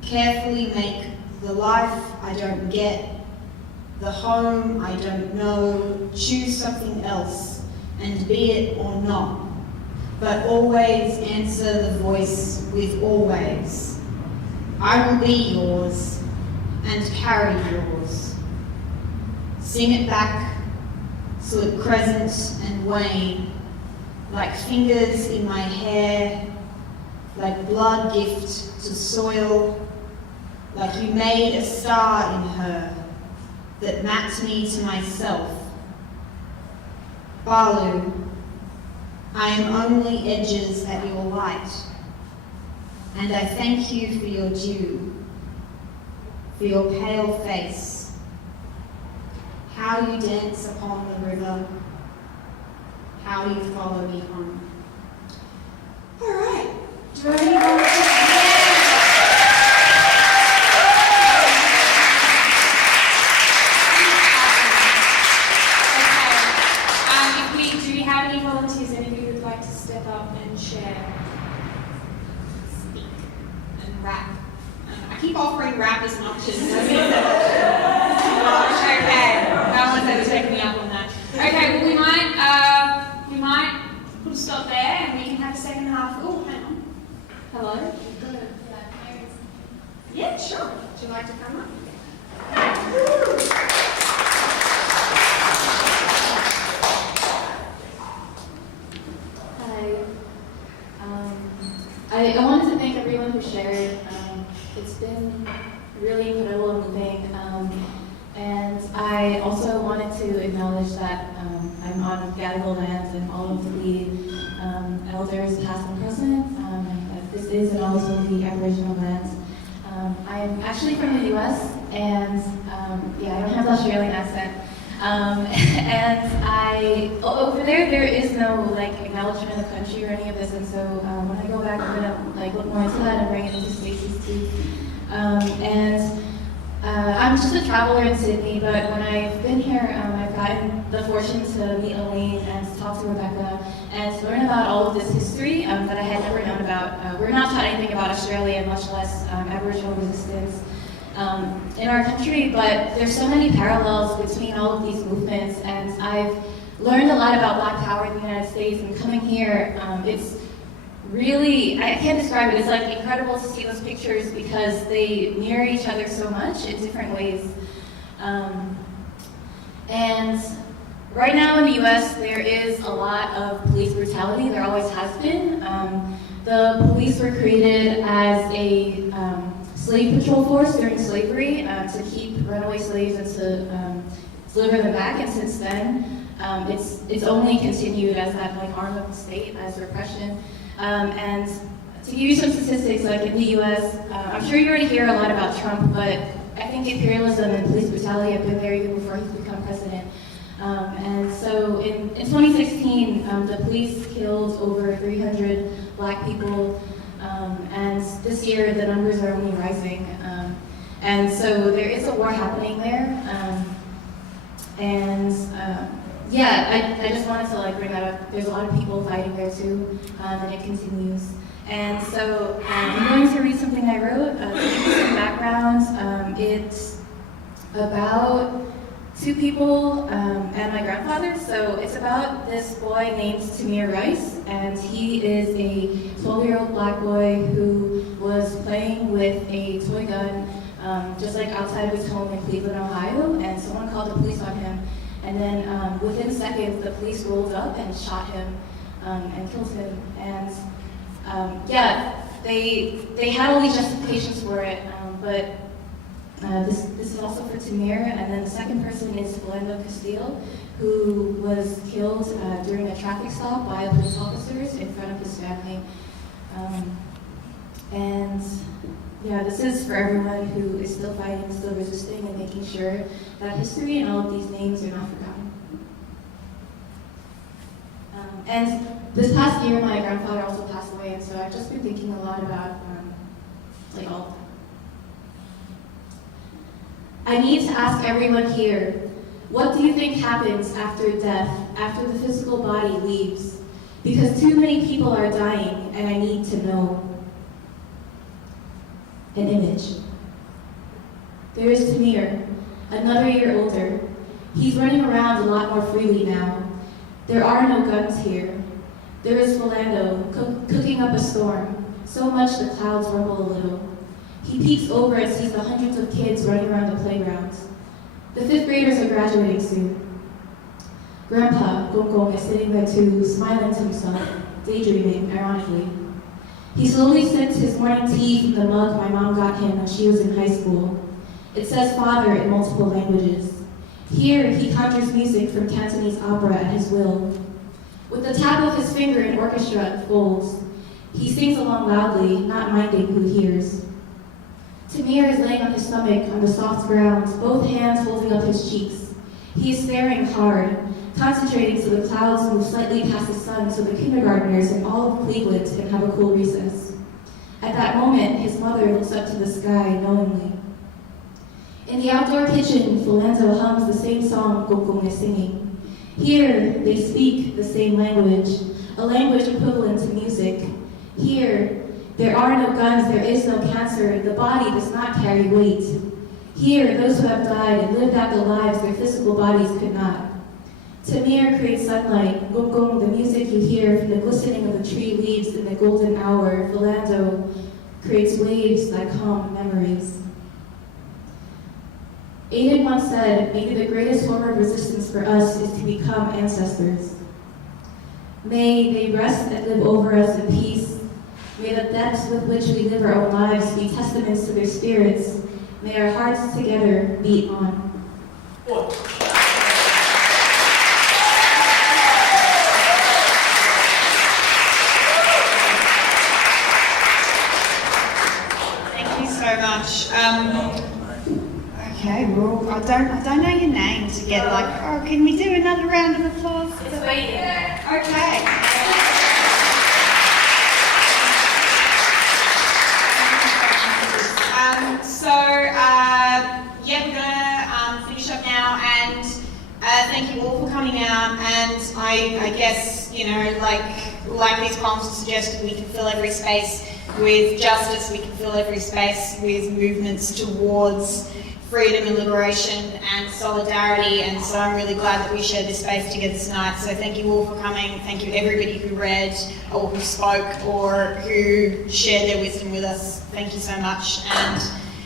carefully make the life I don't get, the home I don't know, choose something else, and be it or not, but always answer the voice with always. I will be yours and carry yours. Sing it back, slip crescent and wane, like fingers in my hair, like blood gift to soil, like you made a star in her that mapped me to myself. Balu, I am only edges at your light, and I thank you for your dew, for your pale face, how you dance upon the river, how you follow me home. All right, do I have any volunteers? Do we have any volunteers? Any of you would like to step up and share, speak, and rap? I keep offering rap as much as okay, no one's ever taken me up on that. Okay, well we might put a stop there, and we can have a second half. Oh, hang on. Hello. Yeah, sure. Would you like to come up? I wanted to thank everyone who shared. It's been really incredible and moving. And I also wanted to acknowledge that I'm on Gadigal lands, and all of the elders, past and present, that this is and always will be Aboriginal lands. I'm actually from the US, and I don't have the Australian accent. And over there is no acknowledgement of country or any of this, and so when I go back, I'm gonna look more into that and bring it into Stacey's too. I'm just a traveler in Sydney, but when I've been here, I've gotten the fortune to meet Elaine and to talk to Rebecca and to learn about all of this history that I had never known about. We're not taught anything about Australia, much less Aboriginal resistance in our country, but there's so many parallels between all of these movements, and I've learned a lot about Black Power in the United States, and coming here, it's really, I can't describe it, it's incredible to see those pictures because they mirror each other so much in different ways. And right now in the US, there is a lot of police brutality, there always has been. The police were created as a slave patrol force during slavery to keep runaway slaves and to deliver them back, and since then it's only continued as that arm of the state, as repression. And to give you some statistics, in the US, I'm sure you already hear a lot about Trump, but I think imperialism and police brutality have been there even before he's become president. And so in 2016, the police killed over 300 Black people, and this year the numbers are only rising. And so there is a war happening there. Yeah, I just wanted to like bring that up. There's a lot of people fighting there too, and it continues. And so I'm going to read something I wrote. To give you some background, it's about two people and my grandfather. So it's about this boy named Tamir Rice, and he is a 12-year-old Black boy who was playing with a toy gun just like outside of his home in Cleveland, Ohio, and someone called the police on him. And then within seconds, the police rolled up and shot him and killed him. And yeah, they had all these justifications for it, but this is also for Tamir. And then the second person is Philando Castile, who was killed during a traffic stop by police officers in front of his family. And yeah, this is for everyone who is still fighting, still resisting, and making sure that history and all of these names are not forgotten. And this past year, my grandfather also passed away, and so I've just been thinking a lot about like all of them. I need to ask everyone here, what do you think happens after death, after the physical body leaves? Because too many people are dying, and I need to know. An image. There is Tamir, another year older. He's running around a lot more freely now. There are no guns here. There is Philando, cooking up a storm, so much the clouds rumble a little. He peeks over and sees the hundreds of kids running around the playgrounds. The 5th graders are graduating soon. Grandpa, Gongong, is sitting there too, smiling to himself, daydreaming, ironically. He slowly sips his morning tea from the mug my mom got him when she was in high school. It says father in multiple languages. Here, he conjures music from Cantonese opera at his will. With the tap of his finger, an orchestra unfolds. He sings along loudly, not minding who hears. Tamir is laying on his stomach on the soft ground, both hands holding up his cheeks. He is staring hard, concentrating so the clouds move slightly past the sun so the kindergartners in all of Cleveland can have a cool recess. At that moment, his mother looks up to the sky knowingly. In the outdoor kitchen, Philando hums the same song Gongong is singing. Here, they speak the same language, a language equivalent to music. Here, there are no guns, there is no cancer, the body does not carry weight. Here, those who have died and lived out the lives their physical bodies could not. Tamir creates sunlight, Gongong, the music you hear from the glistening of the tree leaves in the golden hour. Philando creates waves that calm memories. Aiden once said, maybe the greatest form of resistance for us is to become ancestors. May they rest and live over us in peace. May the depths with which we live our own lives be testaments to their spirits. May our hearts together beat on. Thank you so much. Okay, well, I don't know your name to get like, oh, can we do another round of applause? It's waiting. Okay. Yeah, we're gonna finish up now, and thank you all for coming out. And I guess, you know, like these poems suggested, we can fill every space with justice. We can fill every space with movements towards freedom and liberation and solidarity. And so I'm really glad that we shared this space together tonight. So thank you all for coming. Thank you everybody who read or who spoke or who shared their wisdom with us. Thank you so much, and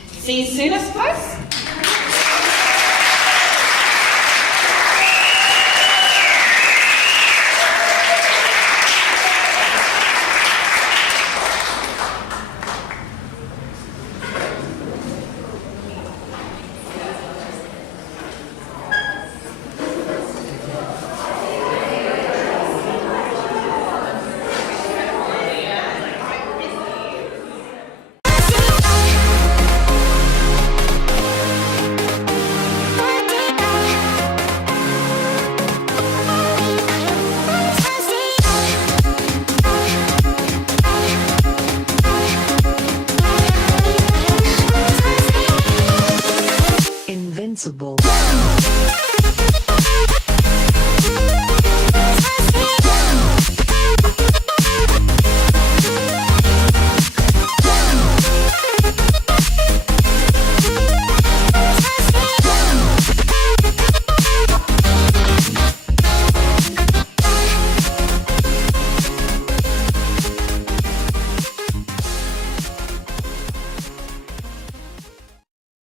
see you soon, I suppose.